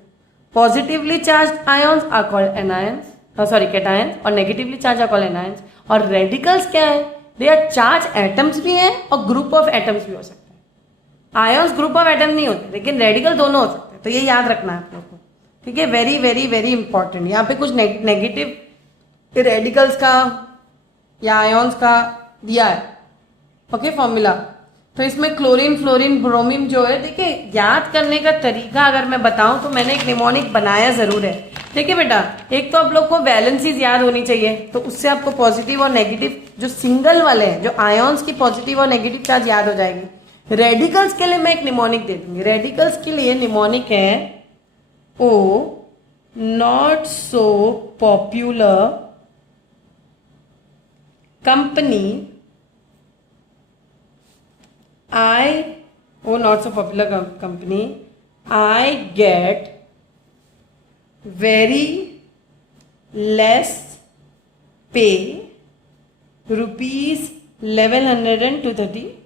positively charged ions are called anions, cations, और negatively charge are called anions. और रेडिकल्स क्या है? दे आर चार्ज एटम्स भी हैं और ग्रुप ऑफ एटम्स भी हो सकते हैं। आयन्स ग्रुप ऑफ एटम नहीं होते, लेकिन रेडिकल दोनों हो सकते हैं। तो ये याद रखना है आप लोग को। ठीक है, वेरी वेरी वेरी इंपॉर्टेंट। यहाँ पे कुछ नेगेटिव रेडिकल्स का या आयन्स का दिया है। Okay, formula. तो इसमें क्लोरीन, फ्लोरीन, ब्रोमीन जो है, देखिए याद करने का तरीका अगर मैं बताऊं तो मैंने एक निमोनिक बनाया जरूर है। देखिए बेटा, एक तो आप लोग को वैलेंसीज याद होनी चाहिए, तो उससे आपको पॉजिटिव और नेगेटिव जो सिंगल वाले हैं, जो आयन्स की पॉजिटिव और नेगेटिव चार्ज याद हो जाएगी। रेडिकल्स के लिए मैं एक निमोनिक दे दूंगी। रेडिकल्स के लिए निमोनिक है O not so popular company not so popular company, I get very less pay, ₹1132।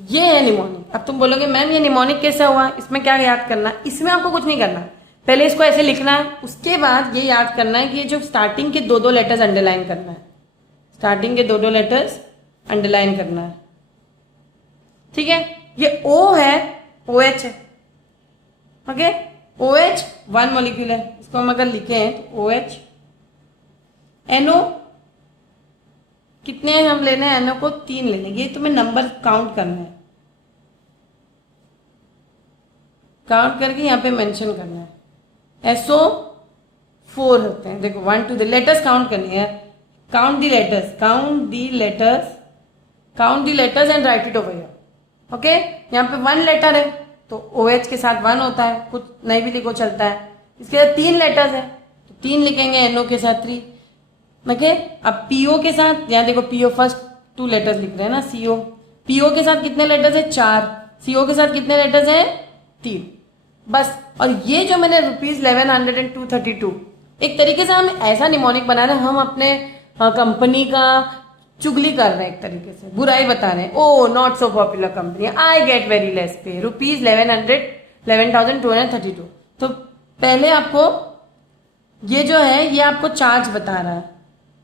ये है निमोनिक। अब तुम बोलोगे मैम ये निमोनिक कैसा हुआ, इसमें क्या याद करना है? इसमें आपको कुछ नहीं करना, पहले इसको ऐसे लिखना है, उसके बाद ये याद करना है कि ये जो स्टार्टिंग के 2 लेटर्स अंडरलाइन करना है। स्टार्टिंग के 2 लेटर्स अंडरलाइन करना है। ठीक है, ये O है, OH है। ओके, OH 1 मॉलिक्यूल है। इसको हम अगर लिखें तो OH, NO कितने हैं हम लेने हैं? NO को 3 लेने। ये तुम्हें नंबर काउंट करना है, काउंट करके यहाँ पे मेंशन करना है। SO 4 होते हैं। देखो 1 2 लेटर्स काउंट करनी है। Count the letters and right it over here. Okay, यहाँ पे 1 लेटर है तो OH के साथ 1 होता है, कुछ नहीं भी लिखो चलता है। इसके बाद 3 लेटर्स है तो 3 लिखेंगे, NO के साथ 3। ओके, अब PO के साथ, यहाँ देखो PO फर्स्ट 2 लेटर्स लिख रहे हैं ना, CO। PO के साथ कितने लेटर्स है? 4। CO के साथ कितने लेटर्स है? 3। बस। और ये जो मैंने ₹1132, एक तरीके से हम ऐसा निमोनिक बना रहे हैं, हम अपने कंपनी का चुगली कर रहे हैं, एक तरीके से बुराई बता रहे हैं। O not so popular company, I get very less pay, ₹11,232। तो पहले आपको ये जो है ये आपको चार्ज बता रहा है।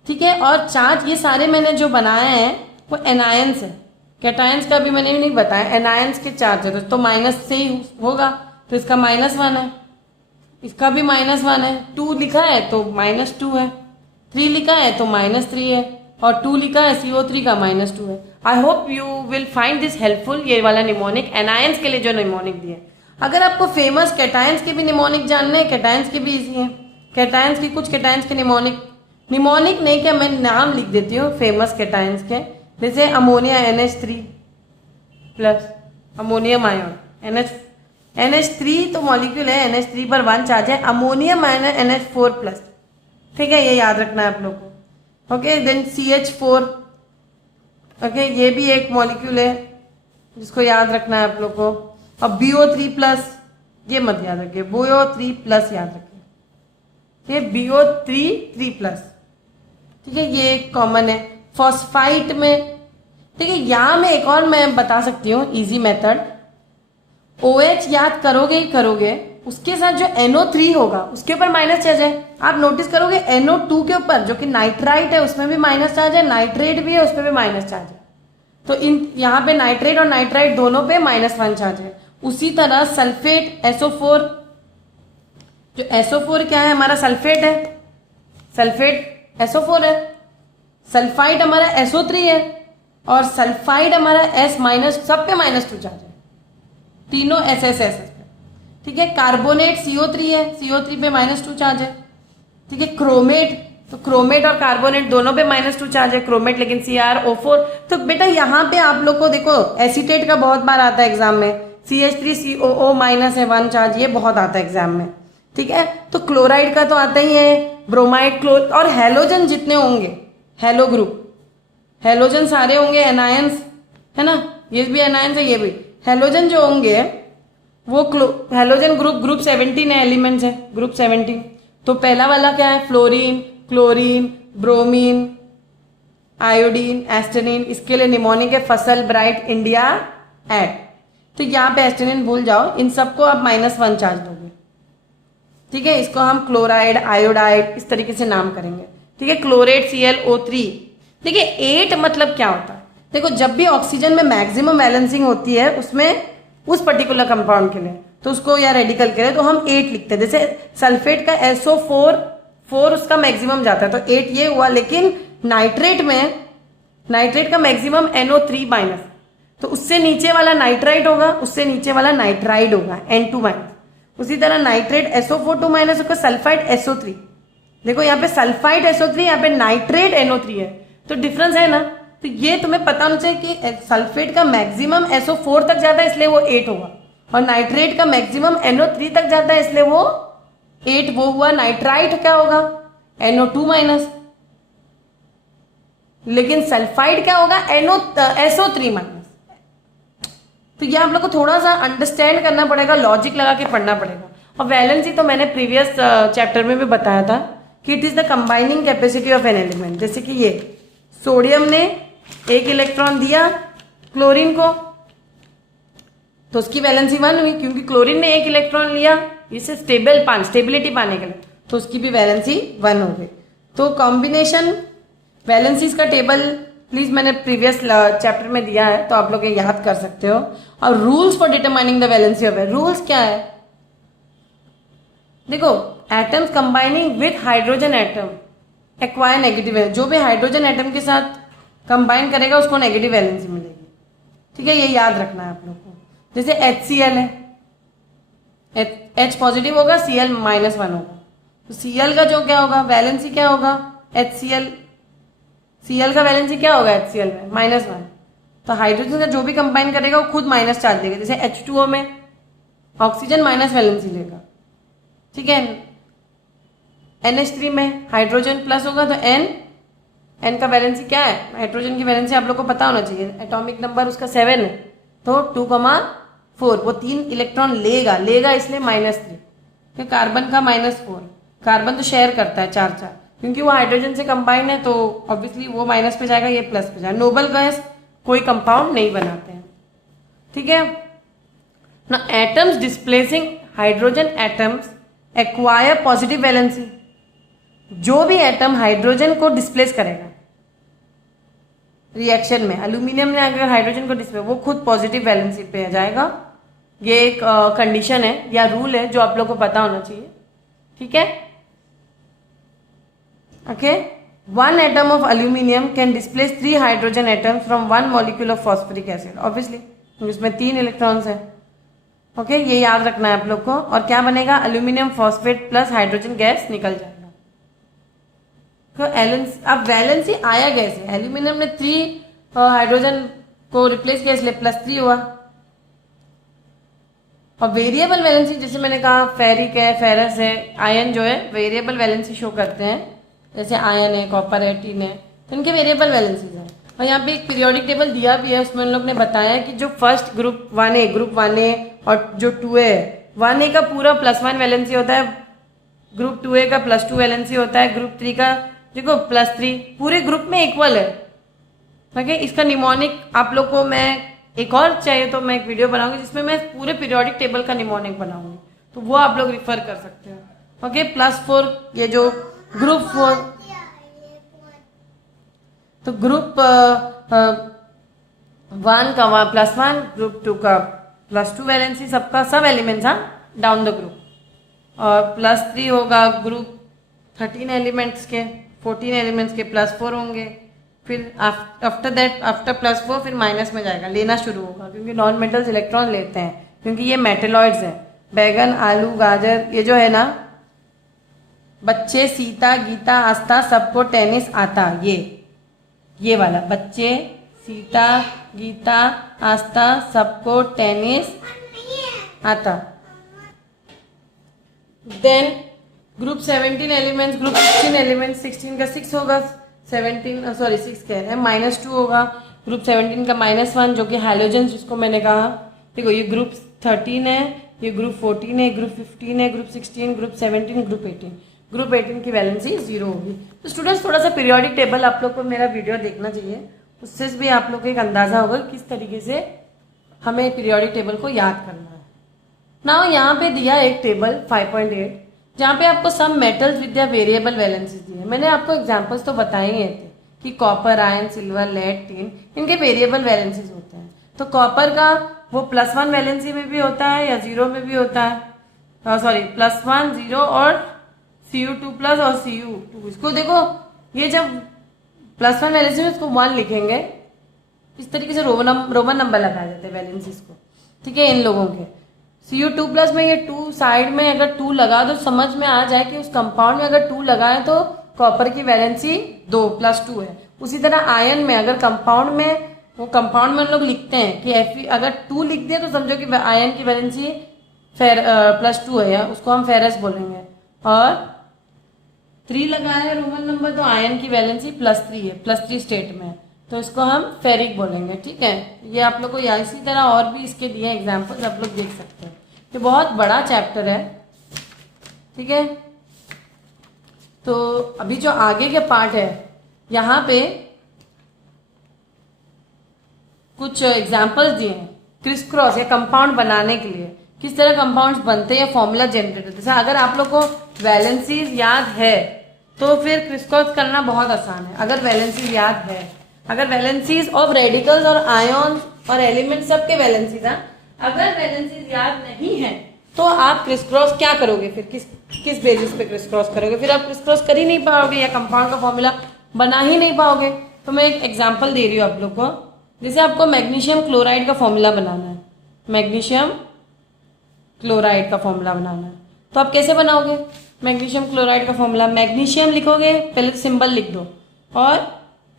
ठीक है, और चार्ज ये सारे मैंने जो बनाए हैं वो एनायंस है। कैटायंस का भी मैंने नहीं बताया, एनायंस के चार्ज है तो माइनस से ही होगा। तो इसका -1 है, इसका भी -1 है। 2 लिखा है तो -2 है, 3 लिखा है तो -3 है, और 2 लिखा है CO3 का -2 है। आई hope you will find this helpful, ये वाला निमोनिक एनायंस के लिए जो निमोनिक दिए। अगर आपको फेमस कैटायंस के भी निमोनिक जानने हैं, कैटायंस के भी इजी हैं। कैटायंस की कुछ कैटायंस के निमोनिक निमोनिक नहीं, क्या मैं नाम लिख देती हूँ फेमस कैटायंस के, जैसे ammonia NH3 plus, ammonium ion NH3 तो मॉलिक्यूल है, NH3 पर 1 चार्ज है, अमोनियम आयन NH4 प्लस। ठीक है, ये याद रखना है आप लोग को। ओके, देन CH4, ओके, ये भी एक मॉलिक्यूल है जिसको याद रखना है आप लोग को। अब BO3 प्लस, ये मत याद रखिए, BO3 प्लस याद रखिए, ये BO3 प्लस। ठीक है, ये एक कॉमन है। फॉस्फाइट में, ठीक है, यहाँ में एक और मैं बता सकती हूँ इजी मेथड, OH याद करोगे ही करोगे, उसके साथ जो NO3 होगा उसके ऊपर माइनस चार्ज है। आप नोटिस करोगे NO2 के ऊपर जो कि नाइट्राइट है उसमें भी माइनस चार्ज है, नाइट्रेट भी है उसमें भी माइनस चार्ज है। तो इन यहाँ पे नाइट्रेट और नाइट्राइट दोनों पे -1 चार्ज है। उसी तरह सल्फेट SO4, जो SO4 क्या है, हमारा सल्फेट है, सल्फेट SO4 है। सल्फाइड हमारा SO3 है और सल्फाइड हमारा S-, सब पे -2 चार्ज है, तीनों SSS पे। ठीक है, कार्बोनेट CO3 है, CO3 पे -2 चार्ज है। ठीक है, क्रोमेट, तो क्रोमेट और कार्बोनेट दोनों पे -2 चार्ज है, क्रोमेट लेकिन CrO4। तो बेटा यहाँ पे आप लोग को देखो एसीटेट का बहुत बार आता है एग्जाम में, CH3COO- है 1 चार्ज, ये बहुत आता है एग्जाम में। ठीक है, तो क्लोराइड का तो आता ही है, ब्रोमाइड, क्लोर, और हेलोजन जितने होंगे, हेलो ग्रुप, हेलोजन सारे होंगे, एनायंस है ना, ये भी एनायंस है, ये भी हेलोजन जो होंगे वो हेलोजन ग्रुप 17 है, एलिमेंट्स है ग्रुप 17। तो पहला वाला क्या है, फ्लोरीन, क्लोरीन, ब्रोमीन, आयोडीन, एस्टेनिन। इसके लिए निमोनिक है फसल, ब्राइट, इंडिया, एड। तो यहाँ पे एस्टेनिन भूल जाओ, इन सबको आप -1 चार्ज दोगे। ठीक है, इसको हम क्लोराइड, आयोडाइड इस तरीके से नाम करेंगे। ठीक है, क्लोरेट ClO3। देखिए 8 मतलब क्या होता है, देखो जब भी ऑक्सीजन में मैक्सिमम बैलेंसिंग होती है उसमें उस पर्टिकुलर कंपाउंड के लिए, तो उसको या रेडिकल के लिए तो हम 8 लिखते हैं। जैसे सल्फेट का SO4 उसका मैक्सिमम जाता है तो 8 ये हुआ, लेकिन नाइट्रेट में, नाइट्रेट का मैक्सिमम NO3-, तो उससे नीचे वाला नाइट्राइट होगा, उससे नीचे वाला नाइट्राइड होगा N2-। उसी तरह नाइट्रेट SO4 होगा, सल्फाइड SO3। देखो यहाँ पे सल्फाइड SO3, यहाँ पे नाइट्रेट NO3 है, तो डिफरेंस है ना। तो ये तुम्हें पता होना चाहिए कि सल्फेट का मैक्सिमम SO4 तक जाता है इसलिए वो 8 होगा, और नाइट्रेट का मैक्सिमम NO3 तक जाता है इसलिए वो 8 वो हुआ। नाइट्राइट क्या होगा, NO2-, लेकिन सल्फाइड क्या होगा, SO3-। तो ये आप लोग को थोड़ा सा अंडरस्टैंड करना पड़ेगा, लॉजिक लगा के पढ़ना पड़ेगा। और वैलेंसी तो मैंने प्रीवियस चैप्टर में भी बताया था कि it is the combining capacity of an element. जैसे कि ये सोडियम ने 1 इलेक्ट्रॉन दिया क्लोरीन को, तो उसकी वैलेंसी 1 हुई, क्योंकि क्लोरीन ने 1 इलेक्ट्रॉन लिया इसे स्टेबिलिटी पाने के लिए, तो उसकी भी वैलेंसी 1 हो गई। तो कॉम्बिनेशन वैलेंसीज का टेबल प्लीज मैंने प्रीवियस चैप्टर में दिया है, तो आप लोग ये याद कर सकते हो। और rules for determining the valency of rules क्या है, देखो atoms combining with hydrogen atom acquire negative है, जो भी हाइड्रोजन एटम के साथ कंबाइन करेगा उसको नेगेटिव वैलेंसी मिलेगी। ठीक है, ये याद रखना है आप लोग को। जैसे HCl है, H पॉजिटिव होगा, Cl -1 होगा, तो Cl का जो क्या होगा वैलेंसी क्या होगा, Cl का वैलेंसी क्या होगा HCl में -1। तो हाइड्रोजन का जो भी कंबाइन करेगा वो खुद माइनस चार्ज देगा। जैसे H2O में ऑक्सीजन माइनस वैलेंसी लेगा, ठीक है। NH3 में हाइड्रोजन प्लस होगा तो N का वैलेंसी क्या है, हाइड्रोजन की वैलेंसी आप लोग को पता होना चाहिए, एटॉमिक नंबर उसका 7 है, तो 2,4 वो 3 इलेक्ट्रॉन लेगा इसलिए -3। कार्बन का -4, कार्बन तो शेयर करता है 4-4, क्योंकि वो हाइड्रोजन से कंबाइन है तो ऑब्वियसली वो माइनस पे जाएगा, ये प्लस पे जाएगा। नोबल गैस कोई कंपाउंड नहीं बनाते हैं, ठीक है ना। Atoms displacing hydrogen atoms acquire positive valency. जो भी एटम हाइड्रोजन को डिस्प्लेस करेगा रिएक्शन में, एल्यूमिनियम ने अगर हाइड्रोजन को डिस्प्लेस, वो खुद पॉजिटिव वैलेंसी पे आ जाएगा। ये एक कंडीशन है या रूल है जो आप लोग को पता होना चाहिए, ठीक है। Okay, 1 atom of aluminium can displace 3 hydrogen atoms from 1 molecule of phosphoric acid, obviously इसमें 3 इलेक्ट्रॉन्स है। ओके, ये याद रखना है आप लोग को। और क्या बनेगा, aluminium phosphate plus hydrogen gas निकल जाएगा। अब वैलेंसी आया कैसे, एल्यूमिनियम ने 3 हाइड्रोजन को रिप्लेस किया इसलिए +3 हुआ। और वेरिएबल वैलेंसी जैसे मैंने कहा फेरिक है, फेरस है, आयन जो है वेरिएबल वैलेंसी शो करते हैं, जैसे आयन है, कॉपर है, टिन है, तो इनके वेरिएबल वैलेंसीज हैं। और यहाँ पे एक पीरियोडिक टेबल दिया भी है, उसमें उन लोग ने बताया कि जो फर्स्ट ग्रुप 1A और जो 2A है, 1A का पूरा +1 वैलेंसी होता है, ग्रुप 2A का +2 वैलेंसी होता है, ग्रुप 3 का देखो +3, पूरे ग्रुप में इक्वल है। ओके, इसका निमोनिक आप लोग को मैं एक और चाहिए तो मैं एक वीडियो बनाऊंगी जिसमें मैं पूरे पीरियोडिक टेबल का निमोनिक बनाऊंगी, तो वो आप लोग रिफर कर सकते हो। ओके, +4 ये जो ग्रुप 4, तो ग्रुप 1 का +1, ग्रुप 2 का +2 वैलेंसी, सबका सब एलिमेंट्स डाउन द ग्रुप। और +3 होगा ग्रुप 13 एलिमेंट्स के, 14 एलिमेंट्स के +4 होंगे। फिर आफ्टर दैट, आफ्टर +4 फिर माइनस में जाएगा, लेना शुरू होगा, क्योंकि नॉन मेटल्स इलेक्ट्रॉन लेते हैं, क्योंकि ये मेटेलॉइड्स हैं। बैगन, आलू, गाजर, ये जो है ना, बच्चे, सीता, गीता, आस्था, सबको टेनिस आता, ये वाला, बच्चे, सीता, गीता, आस्था, सबको टेनिस आता। Then group 17 elements, group 16 elements, 16 का 6 होगा, 6 कह रहे हैं, -2 होगा, ग्रुप 17 का -1 जो कि हैलोजन जिसको मैंने कहा। देखो ये ग्रुप 13 है, ये ग्रुप 14 है, ग्रुप 15 है, ग्रुप 16, ग्रुप 17, ग्रुप 18। ग्रुप 18 की वैलेंसी 0 होगी। तो स्टूडेंट्स थोड़ा सा पीरियोडिक टेबल आप लोग को मेरा वीडियो देखना चाहिए, उससे भी आप लोग को एक अंदाजा होगा किस तरीके से हमें पीरियोडिक टेबल को याद करना है। ना यहाँ पे दिया एक टेबल 5.8 जहाँ पे आपको सब metals with their variable valencies दिए। मैंने आपको एग्जांपल्स तो बताए ही थे कि copper, iron, silver, lead, tin, इनके वेरिएबल वैलेंसीज होते हैं। तो कॉपर का वो +1 वैलेंसी में भी होता है या 0 में भी होता है, सॉरी +1, 0 और Cu2+ और Cu2। इसको देखो, ये जब +1 वैलेंसी में इसको 1 लिखेंगे, इस तरीके से रोमन नंबर लगाए जाते हैं वैलेंसीज को, ठीक है। इन लोगों के Cu2+ में ये 2 साइड में अगर 2 लगा दो, समझ में आ जाए कि उस कंपाउंड में अगर 2 लगाए तो कॉपर की वैलेंसी 2 +2 है। उसी तरह आयन में अगर कंपाउंड में, वो कंपाउंड में हम लोग लिखते हैं कि Fe अगर 2 लिख दिया तो समझो कि आयन की वैलेंसी +2 है, या उसको हम फेरस बोलेंगे। और 3 लगाया है रोमन नंबर तो आयन की वैलेंसी +3 है, +3 स्टेट में, तो इसको हम फेरिक बोलेंगे, ठीक है। ये आप लोग को या इसी तरह और भी इसके दिए एग्जाम्पल्स आप लोग देख सकते हैं। ये बहुत बड़ा चैप्टर है, ठीक है। तो अभी जो आगे के पार्ट है, यहाँ पे कुछ एग्जाम्पल्स दिए हैं क्रिस क्रॉस या कंपाउंड बनाने के लिए, किस तरह कंपाउंड्स बनते हैं, फॉर्मूला जनरेट होते हैं। जैसे अगर आप लोग को वैलेंसीज याद है तो फिर क्रिस क्रॉस करना बहुत आसान है। अगर वैलेंसीज याद है, अगर वैलेंसीज ऑफ रेडिकल्स और आयन और एलिमेंट सबके वैलेंसीज हैं, अगर वैलेंसीज याद नहीं है तो आप क्रिस क्रॉस क्या करोगे, फिर किस बेसिस पे क्रिस क्रॉस करोगे, फिर आप क्रिस क्रॉस कर ही नहीं पाओगे या कंपाउंड का फॉर्मूला बना ही नहीं पाओगे। तो मैं एक एग्जांपल दे रही हूँ आप लोग को, जैसे आपको मैग्नीशियम क्लोराइड का फॉर्मूला बनाना है, मैग्नीशियम क्लोराइड का फॉर्मूला बनाना है, तो आप कैसे बनाओगे मैग्नीशियम क्लोराइड का फॉर्मूला? मैग्नीशियम लिखोगे, पहले सिंबल लिख दो, और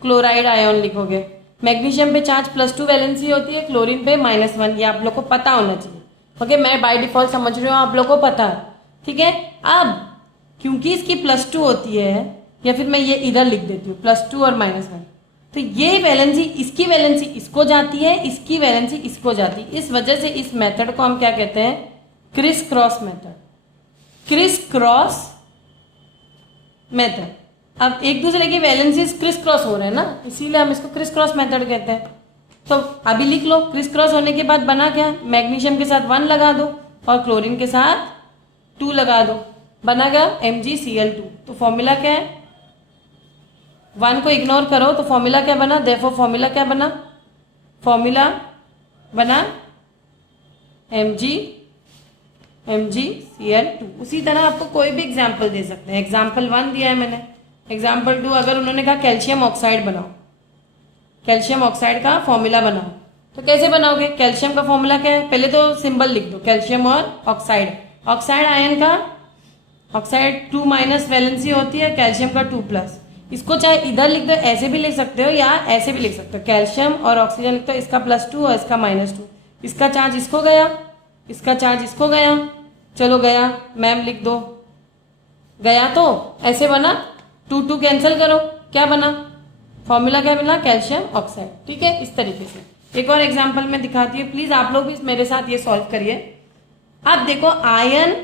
क्लोराइड आयन लिखोगे। मैग्नीशियम पे चार्ज +2 वैलेंसी होती है, क्लोरीन पे -1, ये आप लोग को पता होना चाहिए। ओके, मैं बाय डिफॉल्ट समझ रही हूँ, आप लोग को पता है, ठीक है। अब क्योंकि इसकी +2 होती है, या फिर मैं ये इधर लिख देती हूँ +2 और -1, तो ये वैलेंसी, इसकी वैलेंसी इसको जाती है, इसकी वैलेंसी इसको जाती है। इस वजह से इस मेथड को हम क्या कहते हैं? Criss cross method. Criss cross method. अब एक दूसरे की वैलेंसीज क्रिस क्रॉस हो रहे हैं ना, इसीलिए हम इसको क्रिस क्रॉस मेथड कहते हैं। तो अभी लिख लो, क्रिस क्रॉस होने के बाद बना क्या? मैग्नीशियम के साथ 1 लगा दो और क्लोरीन के साथ 2 लगा दो, बना गया MgCl2। तो फॉर्मूला क्या है? 1 को इग्नोर करो तो फॉर्मूला क्या बना? देयरफॉर फॉर्मूला क्या बना? फॉर्मूला बना MgCl2। उसी तरह आपको कोई भी एग्जाम्पल दे सकते हैं। एग्जाम्पल 1 दिया है मैंने, एग्जाम्पल 2 अगर उन्होंने कहा कैल्शियम ऑक्साइड बनाओ, कैल्शियम ऑक्साइड का फॉर्मूला बनाओ, तो कैसे बनाओगे? कैल्शियम का फॉर्मूला क्या है? पहले तो सिंबल लिख दो, कैल्शियम और ऑक्साइड। ऑक्साइड आयन का, ऑक्साइड 2- वैलेंसी होती है, कैल्शियम का 2+। इसको चाहे इधर लिख दो, ऐसे भी लिख सकते हो या ऐसे भी लिख सकते हो। कैल्शियम और ऑक्सीजन लिखते हो, इसका +2 और इसका -2। इसका चार्ज इसको गया, इसका चार्ज इसको गया, चलो गया, मैम लिख दो, गया। तो ऐसे बना, 2 2 कैंसिल करो, क्या बना, फॉर्मूला क्या मिला, कैल्शियम ऑक्साइड। ठीक है, इस तरीके से। एक और एग्जांपल में दिखाती हूँ, प्लीज आप लोग भी मेरे साथ ये सॉल्व करिए। अब देखो आयन,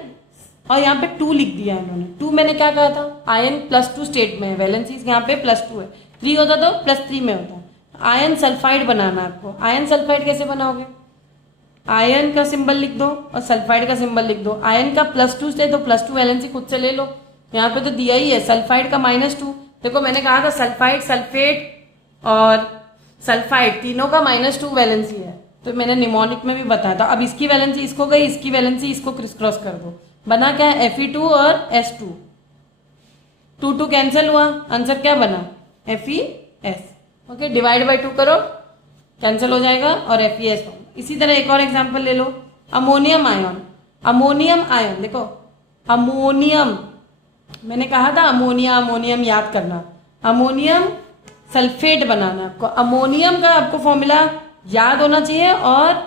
और यहाँ पे 2 लिख दिया इन्होंने। 2 मैंने क्या कहा था, आयन +2 स्टेट में है, वैलेंसी यहाँ पे +2 है, 3 होता तो +3 में होता। आयन सल्फाइड बनाना है आपको। आयन सल्फाइड कैसे बनाओगे, आयन का सिंबल लिख दो और सल्फाइड का सिंबल लिख दो। आयन का +2 से तो +2 वैलेंसी खुद से ले लो, यहाँ पे तो दिया ही है। सल्फाइड का -2, देखो मैंने कहा था सल्फाइड, सल्फेट और सल्फाइड तीनों का -2 वैलेंसी है, तो मैंने निमोनिक में भी बताया था। अब इसकी वैलेंसी इसको गई, इसकी वैलेंसी इसको क्रिस क्रॉस कर दो, बना क्या है, Fe2 और S2। 2 2 कैंसिल हुआ, आंसर क्या बना, FeS। ओके, डिवाइड बाय 2 करो, कैंसिल हो जाएगा और FeS। इसी तरह एक और एग्जांपल ले लो, अमोनियम आयन। अमोनियम आयन देखो, अमोनियम, मैंने कहा था अमोनिया, अमोनियम याद करना, अमोनियम सल्फेट बनाना आपको। अमोनियम का आपको फॉर्मूला याद होना चाहिए और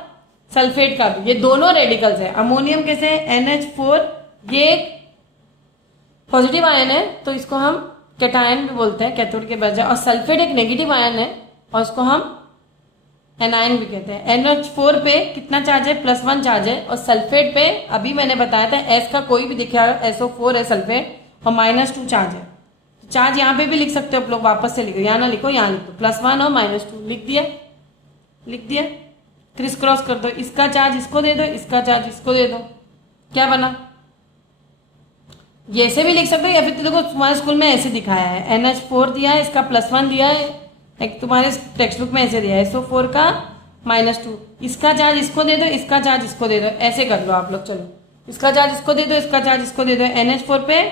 सल्फेट का भी, ये दोनों रेडिकल्स है। अमोनियम कैसे है, NH4, ये एक पॉजिटिव आयन है तो इसको हम कैटायन भी बोलते हैं, कैथोड के बजाय। और सल्फेट एक नेगेटिव आयन है और इसको हम एनायन भी कहते हैं। NH4 पे कितना चार्ज है, +1 चार्ज है, और सल्फेट पे अभी मैंने बताया था S का कोई भी दिखा, SO4 है सल्फेट, और -2 चार्ज है। चार्ज यहाँ पे भी लिख सकते हो आप लोग, वापस से लिखो, यहाँ ना लिखो, यहाँ लिखो, +1 और -2 लिख दिया, लिख दिया, क्रिस क्रॉस कर दो, इसका चार्ज इसको दे दो, इसका चार्ज इसको दे दो, क्या बना। ये ऐसे भी लिख सकते हो, या फिर तो देखो तुम्हारे स्कूल में ऐसे दिखाया है, NH4 दिया है, इसका +1 दिया है, एक तुम्हारे टेक्स्ट बुक में ऐसे दिया है, SO4 का -2, इसका चार्ज इसको दे दो, इसका चार्ज इसको दे दो, ऐसे कर लो आप लोग। चलो, इसका चार्ज इसको दे दो, इसका चार्ज इसको दे दो। NH4 पे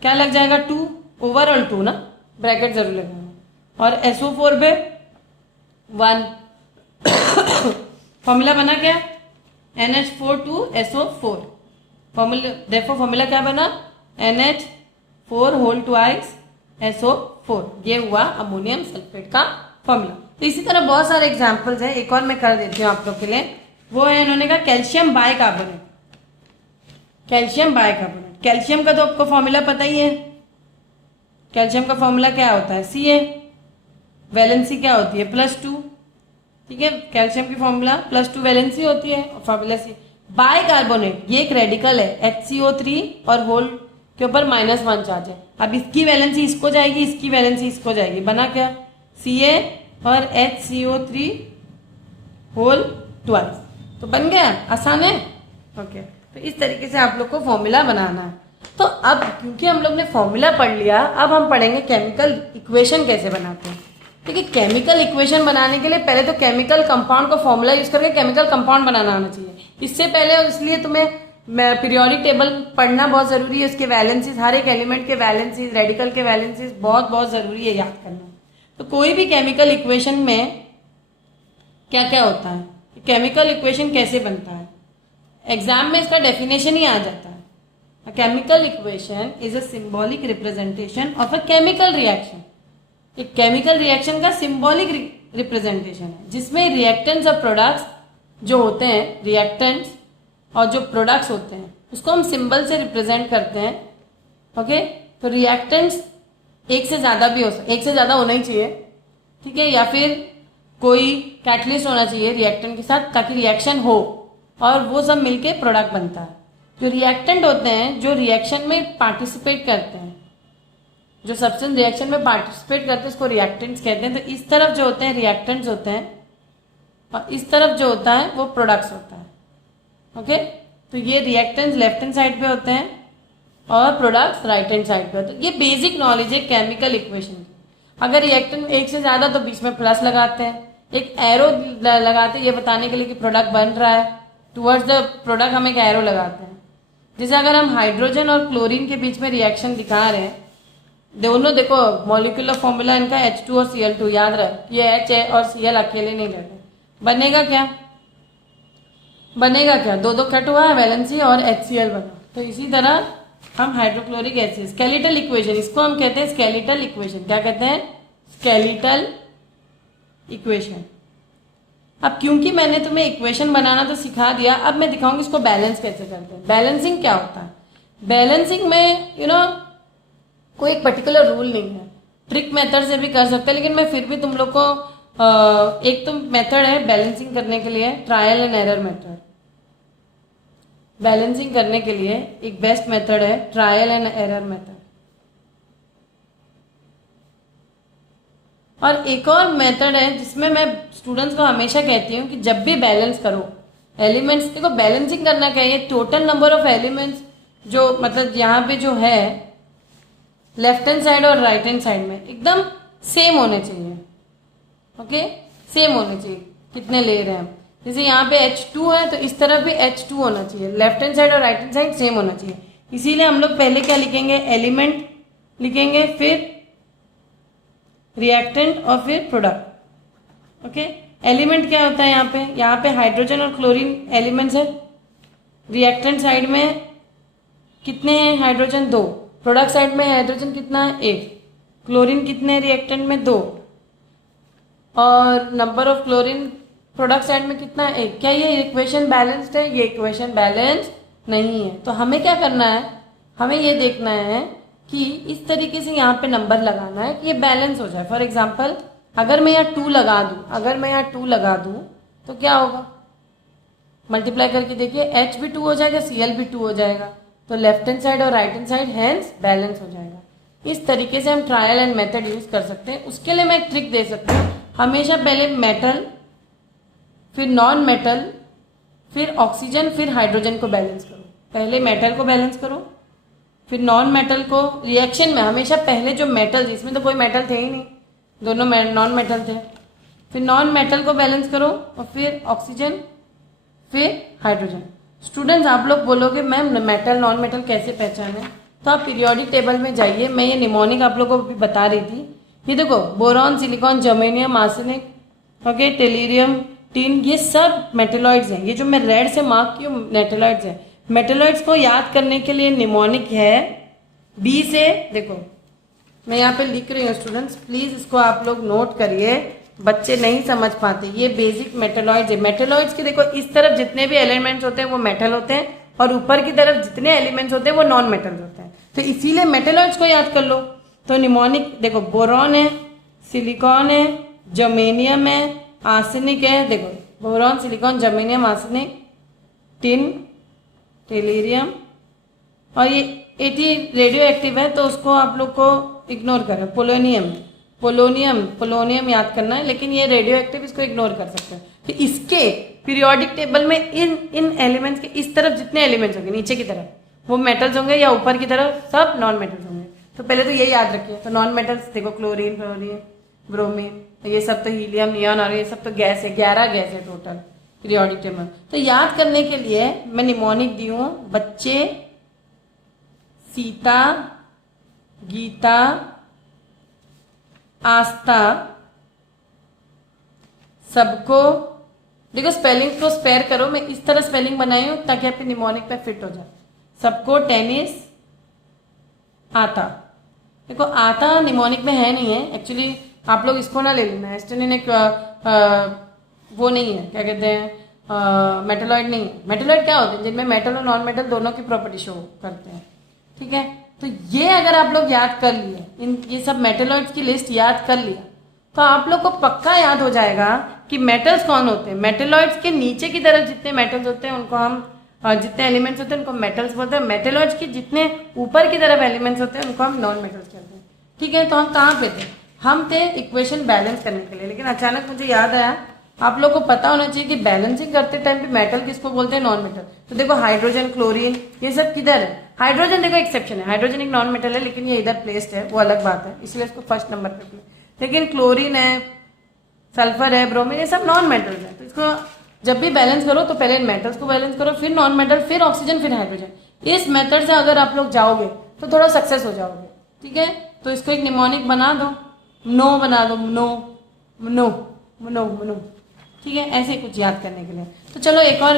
क्या लग जाएगा, 2, ओवरऑल 2 ना, ब्रैकेट जरूर लगेगा, और SO4 पे 1। फॉर्मूला बना क्या, NH4 to SO4। फॉर्मूला देखो, फॉर्मूला क्या बना, NH4 होल ट्वाइस SO4। ये हुआ अमोनियम सल्फेट का फॉर्मूला। तो इसी तरह बहुत सारे एग्जांपल्स हैं, एक और मैं कर देती हूँ आप लोग के लिए। वो है, इन्होंने कहा calcium bicarbonate. Calcium bicarbonate, calcium का तो आपको फॉर्मूला पता ही है। कैल्शियम का फॉर्मूला क्या होता है, Ca, वैलेंसी क्या होती है, +2। ठीक है, कैल्शियम की फॉर्मूला +2 वैलेंसी होती है और फॉर्मूला C। बाइकार्बोनेट, ये एक रेडिकल है, HCO3 और होल के ऊपर -1 चार्ज है। अब इसकी वैलेंसी इसको जाएगी, इसकी वैलेंसी इसको जाएगी, बना क्या, Ca और HCO3 होल ट्वाइस। तो बन गया, आसान है। ओके, तो इस तरीके से आप लोग को फॉर्मूला बनाना है। तो अब क्योंकि हम लोग ने फॉर्मूला पढ़ लिया, अब हम पढ़ेंगे केमिकल इक्वेशन कैसे बनाते हैं। ठीक है, केमिकल इक्वेशन बनाने के लिए पहले तो केमिकल कंपाउंड का फॉर्मूला यूज करके केमिकल कंपाउंड बनाना आना चाहिए। इससे पहले, और इसलिए तुम्हें पीरियोडिक टेबल पढ़ना बहुत जरूरी है, उसके वैलेंसीज, हर एक एलिमेंट के वैलेंसीज, रेडिकल के वैलेंसीज बहुत बहुत जरूरी है याद करना। तो कोई भी केमिकल इक्वेशन में क्या क्या होता है, केमिकल इक्वेशन कैसे बनता है, एग्जाम में इसका डेफिनेशन ही आ जाता है। A chemical equation is a symbolic representation of a chemical reaction। एक केमिकल रिएक्शन का सिंबॉलिक रिप्रेजेंटेशन है, जिसमें रिएक्टेंट्स और प्रोडक्ट्स जो होते हैं, रिएक्टेंट्स और जो प्रोडक्ट्स होते हैं, उसको हम सिंबल से रिप्रेजेंट करते हैं। ओके, तो रिएक्टेंट्स एक से ज़्यादा भी एक से ज़्यादा होना ही चाहिए, ठीक है, या फिर कोई कैटलिस्ट होना चाहिए रिएक्टेंट के साथ, ताकि रिएक्शन हो और वो सब मिलके प्रोडक्ट बनता है। जो रिएक्टेंट होते हैं, जो रिएक्शन में पार्टिसिपेट करते हैं, जो सब्सटेंस रिएक्शन में पार्टिसिपेट करते हैं, उसको रिएक्टेंट्स कहते हैं। तो इस तरफ जो होते हैं रिएक्टेंट्स होते हैं, और इस तरफ जो होता है वो प्रोडक्ट्स होता है। ओके, तो ये रिएक्टेंट्स लेफ्ट हैंड साइड पे होते हैं और प्रोडक्ट्स राइट हैंड साइड पे होते हैं। ये बेसिक नॉलेज है केमिकल इक्वेशन की। अगर रिएक्टेंट एक से ज़्यादा तो बीच में प्लस लगाते हैं, एक एरो लगाते हैं ये बताने के लिए कि प्रोडक्ट बन रहा है, टुवर्ड्स द प्रोडक्ट हम एक एरो लगाते हैं। जैसे अगर हम हाइड्रोजन और क्लोरीन के बीच में रिएक्शन दिखा रहे हैं, दोनों देखो मॉलिक्यूलर फॉर्मूला इनका H2 और Cl2, याद रहे ये H है और Cl अकेले नहीं रहते। बनेगा क्या, बनेगा क्या, दो दो कट हुआ है वैलेंसी और HCl बना। तो इसी तरह हम हाइड्रोक्लोरिक एसिड, स्केलेटल इक्वेशन, इसको हम कहते हैं स्केलेटल इक्वेशन। क्या कहते हैं? Skeletal equation. अब क्योंकि मैंने तुम्हें इक्वेशन बनाना तो सिखा दिया, अब मैं दिखाऊंगी इसको बैलेंस कैसे करते हैं। बैलेंसिंग क्या होता है? बैलेंसिंग में कोई एक पर्टिकुलर रूल नहीं है, ट्रिक मेथड से भी कर सकते हैं, लेकिन मैं फिर भी तुम लोग को एक तो मेथड है बैलेंसिंग करने के लिए, trial and error method. Balancing करने के लिए एक बेस्ट मेथड है ट्रायल एंड एरर मेथड। और एक और मेथड है जिसमें मैं स्टूडेंट्स को हमेशा कहती हूँ कि जब भी बैलेंस करो एलिमेंट्स, देखो बैलेंसिंग करना क्या है, टोटल नंबर ऑफ एलिमेंट्स जो मतलब यहाँ पे जो है लेफ्ट हैंड साइड और राइट हैंड साइड में एकदम सेम होने चाहिए। ओके, सेम होने चाहिए कितने ले रहे हैं हम। जैसे यहाँ पे H2 है तो इस तरफ भी H2 होना चाहिए, लेफ्ट हैंड साइड और राइट हैंड साइड सेम होना चाहिए। इसीलिए हम लोग पहले क्या लिखेंगे? एलिमेंट लिखेंगे, फिर रिएक्टेंट और फिर प्रोडक्ट। ओके, एलिमेंट क्या होता है? यहाँ पे हाइड्रोजन और क्लोरीन एलिमेंट्स है। रिएक्टेंट साइड में कितने हैं? हाइड्रोजन 2। प्रोडक्ट साइड में हाइड्रोजन कितना है? 1। क्लोरीन कितने हैं रिएक्टेंट में? 2। और number of chlorine product side में कितना है? 1। क्या ये इक्वेशन बैलेंस्ड है? ये इक्वेशन बैलेंस नहीं है। तो हमें क्या करना है? हमें ये देखना है कि इस तरीके से यहाँ पे नंबर लगाना है कि ये बैलेंस हो जाए। फॉर एग्जाम्पल अगर मैं यहाँ 2 लगा दूँ, तो क्या होगा? मल्टीप्लाई करके देखिए, H भी 2 हो जाएगा, Cl भी 2 हो जाएगा, तो लेफ्ट हैंड साइड और राइट हैंड साइड हैंस बैलेंस हो जाएगा। इस तरीके से हम ट्रायल एंड मेथड यूज कर सकते हैं। उसके लिए मैं एक ट्रिक दे सकती हूँ, हमेशा पहले मेटल, फिर नॉन मेटल, फिर ऑक्सीजन, फिर हाइड्रोजन को बैलेंस करो। पहले मेटल को बैलेंस करो, फिर नॉन मेटल को। रिएक्शन में हमेशा पहले जो मेटल, जिसमें तो कोई मेटल थे ही नहीं, दोनों नॉन मेटल थे, फिर नॉन मेटल को बैलेंस करो और फिर ऑक्सीजन, फिर हाइड्रोजन। स्टूडेंट्स आप लोग बोलोगे मैम मेटल नॉन मेटल कैसे पहचाने? तो आप पीरियोडिक टेबल में जाइए, मैं ये निमोनिक आप लोगों को भी बता रही थी। ये देखो, boron, silicon, germanium, arsenic, okay, tellurium, tin, ये सब मेटेलॉइड्स हैं। ये जो मैं रेड से मार्क की हूँ मेटेलॉइड्स हैं। मेटेलॉइड्स को याद करने के लिए निमोनिक है बी से, देखो मैं यहाँ पे लिख रही हूँ स्टूडेंट्स, प्लीज इसको आप लोग नोट करिए, बच्चे नहीं समझ पाते। ये बेसिक मेटेलॉइड्स है। मेटेलॉइड्स के देखो इस तरफ जितने भी एलिमेंट्स होते हैं वो मेटल होते हैं, और ऊपर की तरफ जितने एलिमेंट्स होते हैं वो नॉन मेटल होते हैं। तो इसीलिए मेटेलॉइड्स को याद कर लो। तो निमोनिक देखो, बोरॉन है, सिलिकॉन है, जर्मेनियम है, आर्सेनिक है। देखो boron, silicon, germanium, arsenic, tin, tellurium, और ये 80 रेडियो एक्टिव है तो उसको आप लोग को इग्नोर करें। पोलोनियम, पोलोनियम याद करना है, लेकिन ये रेडियो एक्टिव, इसको इग्नोर कर सकते हैं। तो इसके पीरियोडिक टेबल में इन एलिमेंट्स के इस तरफ जितने एलिमेंट्स होंगे, नीचे की तरफ वो मेटल्स होंगे, या ऊपर की तरफ सब नॉन मेटल्स होंगे। तो पहले तो ये याद रखिए। तो नॉन मेटल्स देखो, क्लोरीन, ब्रोमीन, ये सब तो हीलियम, नियॉन, और ये सब तो गैस है। 11 गैस है टोटल पीरियोडिक टेबल। तो याद करने के लिए मैं निमोनिक दी हूँ। बच्चे सीता, गीता, आस्था, सबको, देखो स्पेलिंग को स्पेयर करो, मैं इस तरह स्पेलिंग बनाई हूँ ताकि आपके निमोनिक पे फिट हो जाए। सबको, टेनिस, आता। देखो आता निमोनिक में है नहीं है एक्चुअली, आप लोग इसको ना ले लेना, एस्टेनिन एक वो नहीं है, क्या कहते हैं, मेटलॉइड नहीं है। मेटलॉइड क्या होते हैं? जिनमें मेटल और नॉन मेटल दोनों की प्रॉपर्टी शो करते हैं। ठीक है, तो ये अगर आप लोग याद कर लिए, ये सब मेटलॉइड्स की लिस्ट याद कर लिया, तो आप लोग को पक्का याद हो जाएगा कि मेटल्स कौन होते हैं। मेटलॉइड्स के नीचे की तरफ जितने मेटल्स होते हैं उनको हम, जितने एलिमेंट्स होते हैं उनको मेटल्स बोलते हैं। मेटलॉइड्स के जितने ऊपर की तरफ एलिमेंट्स होते हैं उनको हम नॉन मेटल्स कहते हैं। ठीक है, तो हम कहाँ पे थे? हम थे इक्वेशन बैलेंस करने के लिए, लेकिन अचानक मुझे याद आया आप लोग को पता होना चाहिए कि बैलेंसिंग करते टाइम पे मेटल किसको बोलते हैं? Non metal. तो देखो हाइड्रोजन, क्लोरीन, ये सब किधर है? हाइड्रोजन देखो एक्सेप्शन है, हाइड्रोजन एक नॉन मेटल है, लेकिन ये इधर प्लेस्ड है, वो अलग बात है, इसलिए इसको फर्स्ट नंबर पे प्लेस। लेकिन क्लोरीन है, सल्फर है, ब्रोमीन, ये सब नॉन मेटल्स है। तो इसको जब भी बैलेंस करो तो पहले इन मेटल्स को बैलेंस करो, फिर नॉन मेटल, फिर ऑक्सीजन, फिर हाइड्रोजन। इस मेथड से अगर आप लोग जाओगे तो थोड़ा सक्सेस हो जाओगे। ठीक है, तो इसको एक निमोनिक बना दो, नो बना दो, नो नो नो नो। ठीक है, ऐसे कुछ याद करने के लिए। तो चलो एक और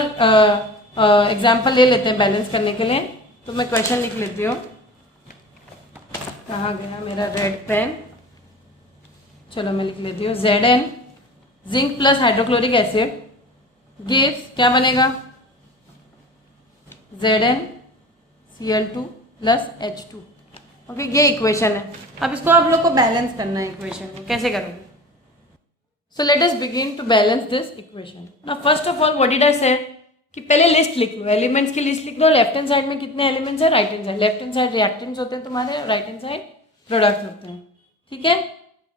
एग्जाम्पल ले लेते हैं बैलेंस करने के लिए। तो मैं क्वेश्चन लिख लेती हूँ। कहाँ गया मेरा रेड पेन? चलो मैं लिख लेती हूँ। Zn zinc plus hydrochloric acid gives, क्या बनेगा? ZnCl2 plus H2। ओके, ये इक्वेशन है। अब इसको आप लोग को बैलेंस करना है इक्वेशन को। कैसे करोगे? So let us begin to balance this equation. Now first of all what did I say कि पहले लिस्ट लिख लो, एलिमेंट्स की लिस्ट लिख दो। लेफ्ट हैंड साइड में कितने एलिमेंट्स है, right hand side. Left hand side reactants होते हैं तुम्हारे, राइट हैंड साइड प्रोडक्ट्स होते हैं। ठीक है,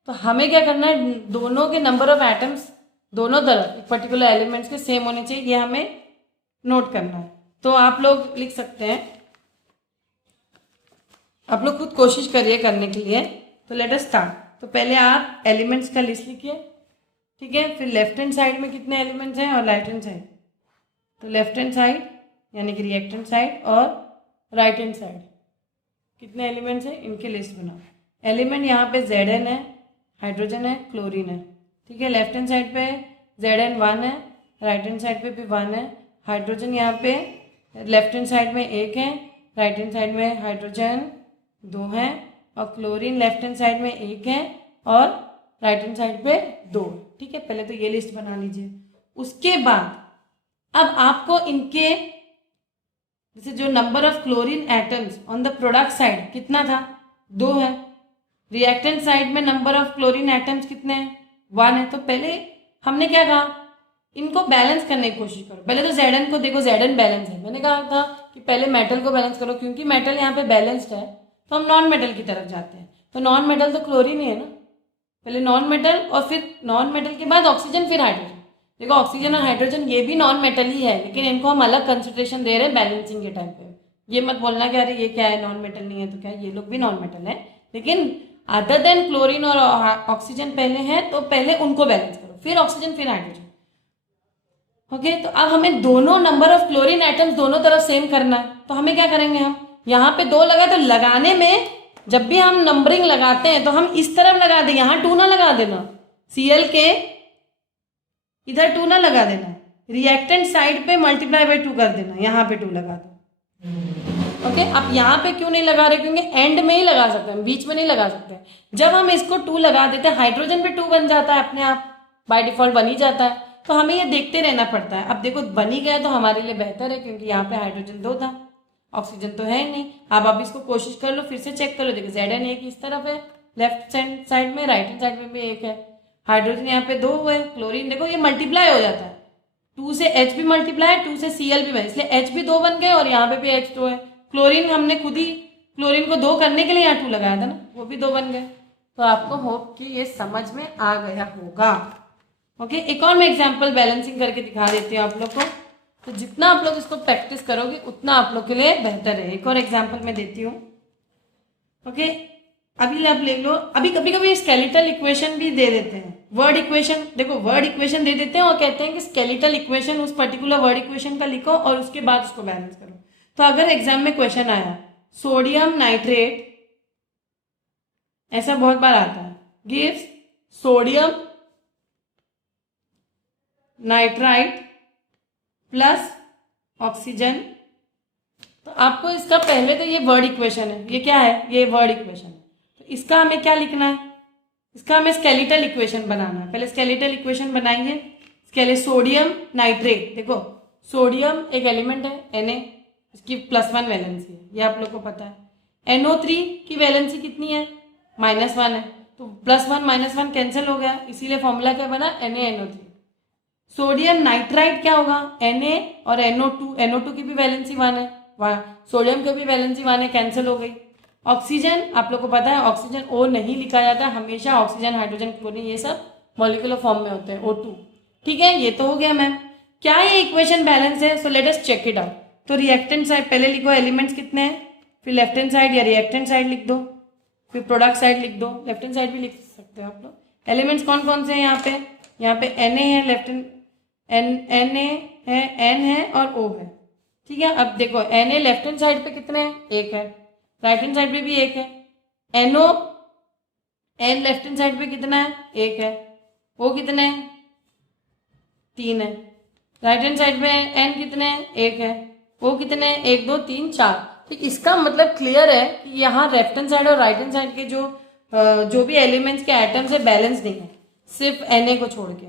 तो हमें क्या करना है, दोनों के नंबर ऑफ एटम्स दोनों तरफ एक पर्टिकुलर एलिमेंट्स के सेम होने चाहिए, ये हमें नोट करना है। तो आप लोग लिख सकते हैं, आप लोग खुद कोशिश करिए करने के लिए। तो लेट अस स्टार्ट। तो पहले आप एलिमेंट्स का लिस्ट लिखिए, ठीक है। फिर लेफ्ट हैंड साइड में कितने एलिमेंट्स हैं और राइट हैंड साइड। तो लेफ्ट हैंड साइड यानी कि रिएक्टेंट साइड और राइट हैंड साइड कितने एलिमेंट्स हैं, इनके लिस्ट बनाओ। एलिमेंट यहाँ पे Zn है, हाइड्रोजन है, क्लोरीन है, ठीक है। लेफ्ट हैंड साइड पे Zn 1 है, राइट हैंड साइड पे भी 1 है। हाइड्रोजन यहाँ पे लेफ्ट हैंड साइड में 1 है, राइट हैंड साइड में हाइड्रोजन 2 है, और क्लोरीन लेफ्ट हैंड साइड में 1 है और राइट हैंड साइड पे 2। ठीक है, पहले तो ये लिस्ट बना लीजिए। उसके बाद अब आपको इनके जैसे जो number of chlorine atoms on the product side कितना था, 2 है। रिएक्टेंट साइड में नंबर ऑफ क्लोरीन एटम्स कितने हैं, 1 है। तो पहले हमने क्या कहा, इनको बैलेंस करने की कोशिश करो। पहले तो Zn को देखो, Zn बैलेंस है। मैंने कहा था कि पहले मेटल को बैलेंस करो, क्योंकि मेटल यहाँ पे बैलेंस्ड है तो हम नॉन मेटल की तरफ जाते हैं। तो नॉन मेटल तो क्लोरीन ही है ना, पहले नॉन मेटल और फिर नॉन मेटल के बाद ऑक्सीजन फिर हाइड्रोजन। देखो ऑक्सीजन और हाइड्रोजन ये भी नॉन मेटल ही है, लेकिन इनको हम अलग कंसंट्रेशन दे रहे हैं बैलेंसिंग के टाइम पे। ये मत बोलना कि अरे ये क्या है, नॉन मेटल नहीं है तो क्या है, ये लोग भी नॉन मेटल है, लेकिन अदर देन क्लोरीन और ऑक्सीजन पहले है तो पहले उनको बैलेंस करो, फिर ऑक्सीजन फिर हाइड्रोजन। ओके, तो अब हमें दोनों नंबर ऑफ क्लोरीन एटम्स दोनों तरफ सेम करना है। तो हमें क्या करेंगे, हम यहाँ पे 2 लगा, तो लगाने में जब भी हम नंबरिंग लगाते हैं तो हम इस तरफ लगा दें, यहाँ 2 ना लगा देना, Cl के इधर 2 ना लगा देना, रिएक्टेंट साइड पे मल्टीप्लाई बाय 2 कर देना, यहाँ पे 2 लगा दो। ओके, अब यहाँ पे क्यों नहीं लगा रहे, क्योंकि एंड में ही लगा सकते हैं, बीच में नहीं लगा सकते। जब हम इसको 2 लगा देते हैं, हाइड्रोजन पे 2 बन जाता है अपने आप, बाय डिफॉल्ट बन ही जाता है। तो हमें ये देखते रहना पड़ता है। अब देखो बन ही गया तो हमारे लिए बेहतर है, क्योंकि यहाँ पे हाइड्रोजन 2 था, ऑक्सीजन तो है ही नहीं। अब आप इसको कोशिश कर लो, फिर से चेक कर लो। देखो Zn एक इस तरफ है लेफ्ट साइड में, राइट हैंड साइड में भी 1 है, हाइड्रोजन यहाँ पे 2 है, क्लोरीन देखो ये मल्टीप्लाई हो जाता है, 2 से H भी मल्टीप्लाई है, 2 से Cl भी बने, इसलिए H भी 2 बन गए और यहाँ पे भी H2 है। क्लोरीन हमने खुद ही क्लोरीन को 2 करने के लिए यहाँ 2 लगाया था ना, वो भी 2 बन गए। तो आपको होप कि ये समझ में आ गया होगा। ओके, एक और मैं एग्जाम्पल बैलेंसिंग करके दिखा देती हूँ आप लोग को। तो जितना आप लोग इसको प्रैक्टिस करोगे उतना आप लोग के लिए बेहतर है। एक और एग्जाम्पल मैं देती हूँ। ओके, अभी आप ले लो, अभी कभी कभी स्केलेटल इक्वेशन भी दे देते हैं, वर्ड इक्वेशन। देखो वर्ड इक्वेशन दे देते हैं और कहते हैं कि स्केलेटल इक्वेशन उस पर्टिकुलर वर्ड इक्वेशन का लिखो और उसके बाद उसको बैलेंस करो। तो अगर एग्जाम में क्वेश्चन आया सोडियम नाइट्रेट, ऐसा बहुत बार आता है, gives sodium nitrite plus oxygen, तो आपको इसका पहले तो ये वर्ड इक्वेशन है, ये क्या है, ये वर्ड इक्वेशन है। तो इसका हमें क्या लिखना है, इसका हमें स्केलेटल इक्वेशन बनाना है। पहले स्केलेटल इक्वेशन बनाएंगे। स्केले सोडियम नाइट्रेट, देखो सोडियम एक एलिमेंट है Na, इसकी +1 वैलेंसी है, ये आप लोग को पता है। NO3 की वैलेंसी कितनी है, -1 है, तो +1 -1 कैंसिल हो गया, इसीलिए फॉर्मूला क्या बना, NaNO3। सोडियम नाइट्राइट क्या होगा, Na और NO2 की भी वैलेंसी 1 है, सोडियम की भी वैलेंसी 1 है, कैंसिल हो गई। ऑक्सीजन आप लोग को पता है, ऑक्सीजन O नहीं लिखा जाता हमेशा, ऑक्सीजन हाइड्रोजन क्लोरीन ये सब मॉलिक्यूलर फॉर्म में होते हैं, O2। ठीक है, ये तो हो गया मैम। क्या ये इक्वेशन बैलेंस है, so let us check it out. तो रिएक्टेंट साइड पहले लिखो, एलिमेंट्स कितने हैं, फिर लेफ्ट हैंड साइड या रिएक्टेंट साइड लिख दो, फिर प्रोडक्ट साइड लिख दो, लेफ्ट हैंड साइड भी लिख सकते हो आप लोग। एलिमेंट्स कौन कौन से हैं यहाँ पे Na है, लेफ्ट हैंड Na है, N है और O है। ठीक है, अब देखो Na लेफ्ट हैंड साइड पे कितने हैं, 1 है, राइट हैंड साइड पे भी 1 है। NO N left hand side पे कितना है, 1 है, O कितने हैं, 3 है, राइट हैंड साइड पे N कितने हैं, 1 है, O कितने हैं, 1 2 3 4। ठीक, इसका मतलब क्लियर है कि यहाँ लेफ्ट हैंड साइड और राइट हैंड साइड के जो भी एलिमेंट्स के एटम्स है बैलेंस नहीं है, सिर्फ Na को छोड़ के,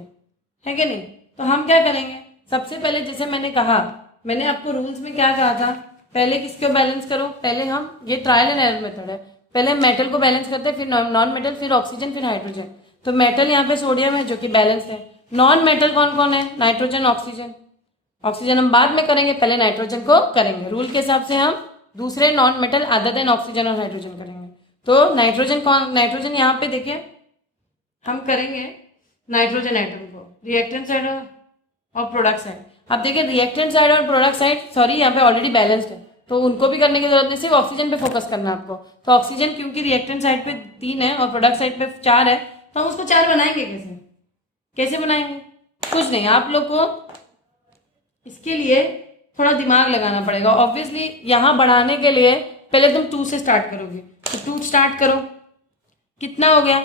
है कि नहीं। तो हम क्या करेंगे, सबसे पहले जैसे मैंने कहा, मैंने आपको रूल्स में क्या कहा था, पहले किसको बैलेंस करो, पहले हम, ये ट्रायल एंड एरर मेथड है, पहले मेटल को बैलेंस करते हैं, फिर नॉन मेटल, फिर ऑक्सीजन, फिर हाइड्रोजन। तो मेटल यहाँ पे सोडियम है जो कि बैलेंस है। नॉन मेटल कौन कौन है, नाइट्रोजन, ऑक्सीजन। ऑक्सीजन हम बाद में करेंगे, पहले नाइट्रोजन को करेंगे। रूल के हिसाब से हम दूसरे non metal other than oxygen और हाइड्रोजन करेंगे। तो नाइट्रोजन कौन, नाइट्रोजन यहाँ पे देखिए हम करेंगे नाइट्रोजन एटम को रिएक्टेंट साइड और प्रोडक्ट साइड। अब देखिए रिएक्टेंट साइड और प्रोडक्ट साइड, सॉरी यहाँ पे ऑलरेडी बैलेंस्ड है तो उनको भी करने की जरूरत नहीं, सिर्फ ऑक्सीजन पे फोकस करना है आपको। तो ऑक्सीजन क्योंकि रिएक्टेंट साइड पे 3 है और प्रोडक्ट साइड पे 4 है, तो हम उसको 4 बनाएंगे कैसे, कैसे बनाएंगे, कुछ नहीं, आप लोग को इसके लिए थोड़ा दिमाग लगाना पड़ेगा। ऑब्वियसली यहाँ बढ़ाने के लिए पहले तुम 2 से स्टार्ट करोगे, तो 2 स्टार्ट करो, कितना हो गया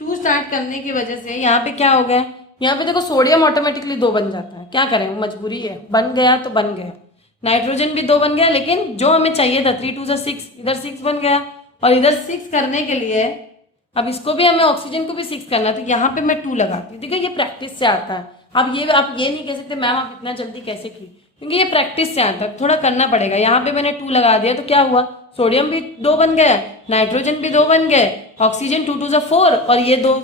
2 स्टार्ट करने की वजह से यहाँ पे क्या हो गया, यहाँ पे देखो सोडियम ऑटोमेटिकली 2 बन जाता है, क्या करें मजबूरी है, बन गया तो बन गया। नाइट्रोजन भी 2 बन गया, लेकिन जो हमें चाहिए था 3 2 6, इधर 6 बन गया। और इधर 6 करने के लिए अब इसको भी हमें ऑक्सीजन को भी 6 करना है, तो यहाँ पे मैं 2 लगाती हूँ। देखो ये प्रैक्टिस से आता है। अब ये आप ये नहीं कह सकते मैम आप इतना जल्दी कैसे की, क्योंकि ये प्रैक्टिस से आता है, थोड़ा करना पड़ेगा। यहाँ पे मैंने 2 लगा दिया तो क्या हुआ, सोडियम भी 2 बन गया, नाइट्रोजन भी 2 बन गए, ऑक्सीजन 2 2 4 और ये 2,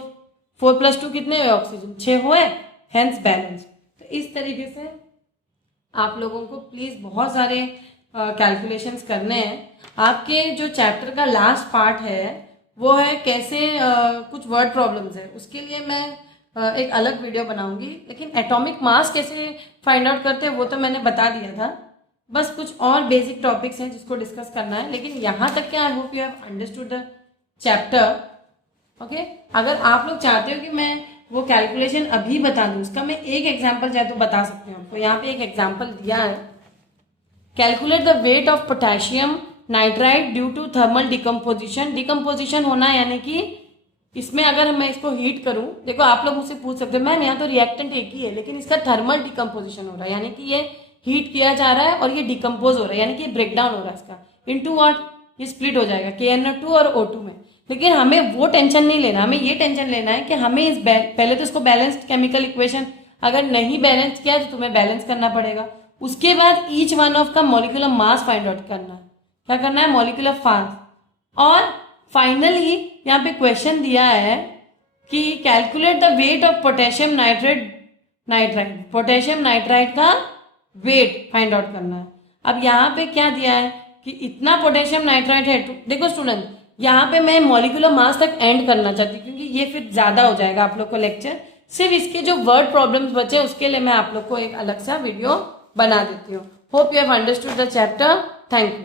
4 + 2 कितने हुए, ऑक्सीजन 6 हुए, हेंस बैलेंस। तो इस तरीके से आप लोगों को प्लीज़ बहुत सारे कैलकुलेशंस करने हैं। आपके जो चैप्टर का लास्ट पार्ट है वो है कैसे कुछ वर्ड प्रॉब्लम्स है, उसके लिए मैं एक अलग वीडियो बनाऊंगी। लेकिन एटॉमिक मास कैसे फाइंड आउट करते हैं वो तो मैंने बता दिया था, बस कुछ और बेसिक टॉपिक्स हैं जिसको डिस्कस करना है। लेकिन यहाँ तक के आई hope you have understood the chapter. Okay, अगर आप लोग चाहते हो कि मैं वो कैलकुलेशन अभी बता दूं, उसका मैं एक एग्जांपल चाहे तो बता सकती हूँ आपको। यहाँ पे एक एग्जांपल दिया है, calculate the weight of potassium nitride due to thermal decomposition. Decomposition होना यानी कि इसमें अगर मैं इसको हीट करूं, देखो आप लोग मुझसे पूछ सकते हो मैम यहाँ तो रिएक्टेंट एक ही है लेकिन इसका थर्मल डिकम्पोजिशन हो रहा है, यानी कि ये हीट किया जा रहा है और ये डिकम्पोज हो रहा है, यानी कि ब्रेक डाउन हो रहा है इसका, इनटू व्हाट, ये स्प्लिट हो जाएगा KNO2 और O2 में। लेकिन हमें वो टेंशन नहीं लेना, हमें ये टेंशन लेना है कि हमें इस पहले तो इसको बैलेंस्ड केमिकल इक्वेशन, अगर नहीं बैलेंस किया तो तुम्हें बैलेंस करना पड़ेगा। उसके बाद ईच वन ऑफ का मॉलिक्यूलर मास फाइंड आउट करना है, क्या करना है, मॉलिक्यूलर मास। और फाइनली यहाँ पे क्वेश्चन दिया है कि calculate the weight of potassium nitride, potassium nitride का वेट फाइंड आउट करना है। अब यहाँ पे क्या दिया है कि इतना पोटेशियम नाइट्राइड है। देखो स्टूडेंट, यहाँ पे मैं मॉलिक्यूलर मास तक एंड करना चाहती हूँ क्योंकि ये फिर ज्यादा हो जाएगा आप लोग को लेक्चर। सिर्फ इसके जो वर्ड प्रॉब्लम्स बचे उसके लिए मैं आप लोग को एक अलग सा वीडियो बना देती हूँ। Hope you have understood the chapter. Thank you.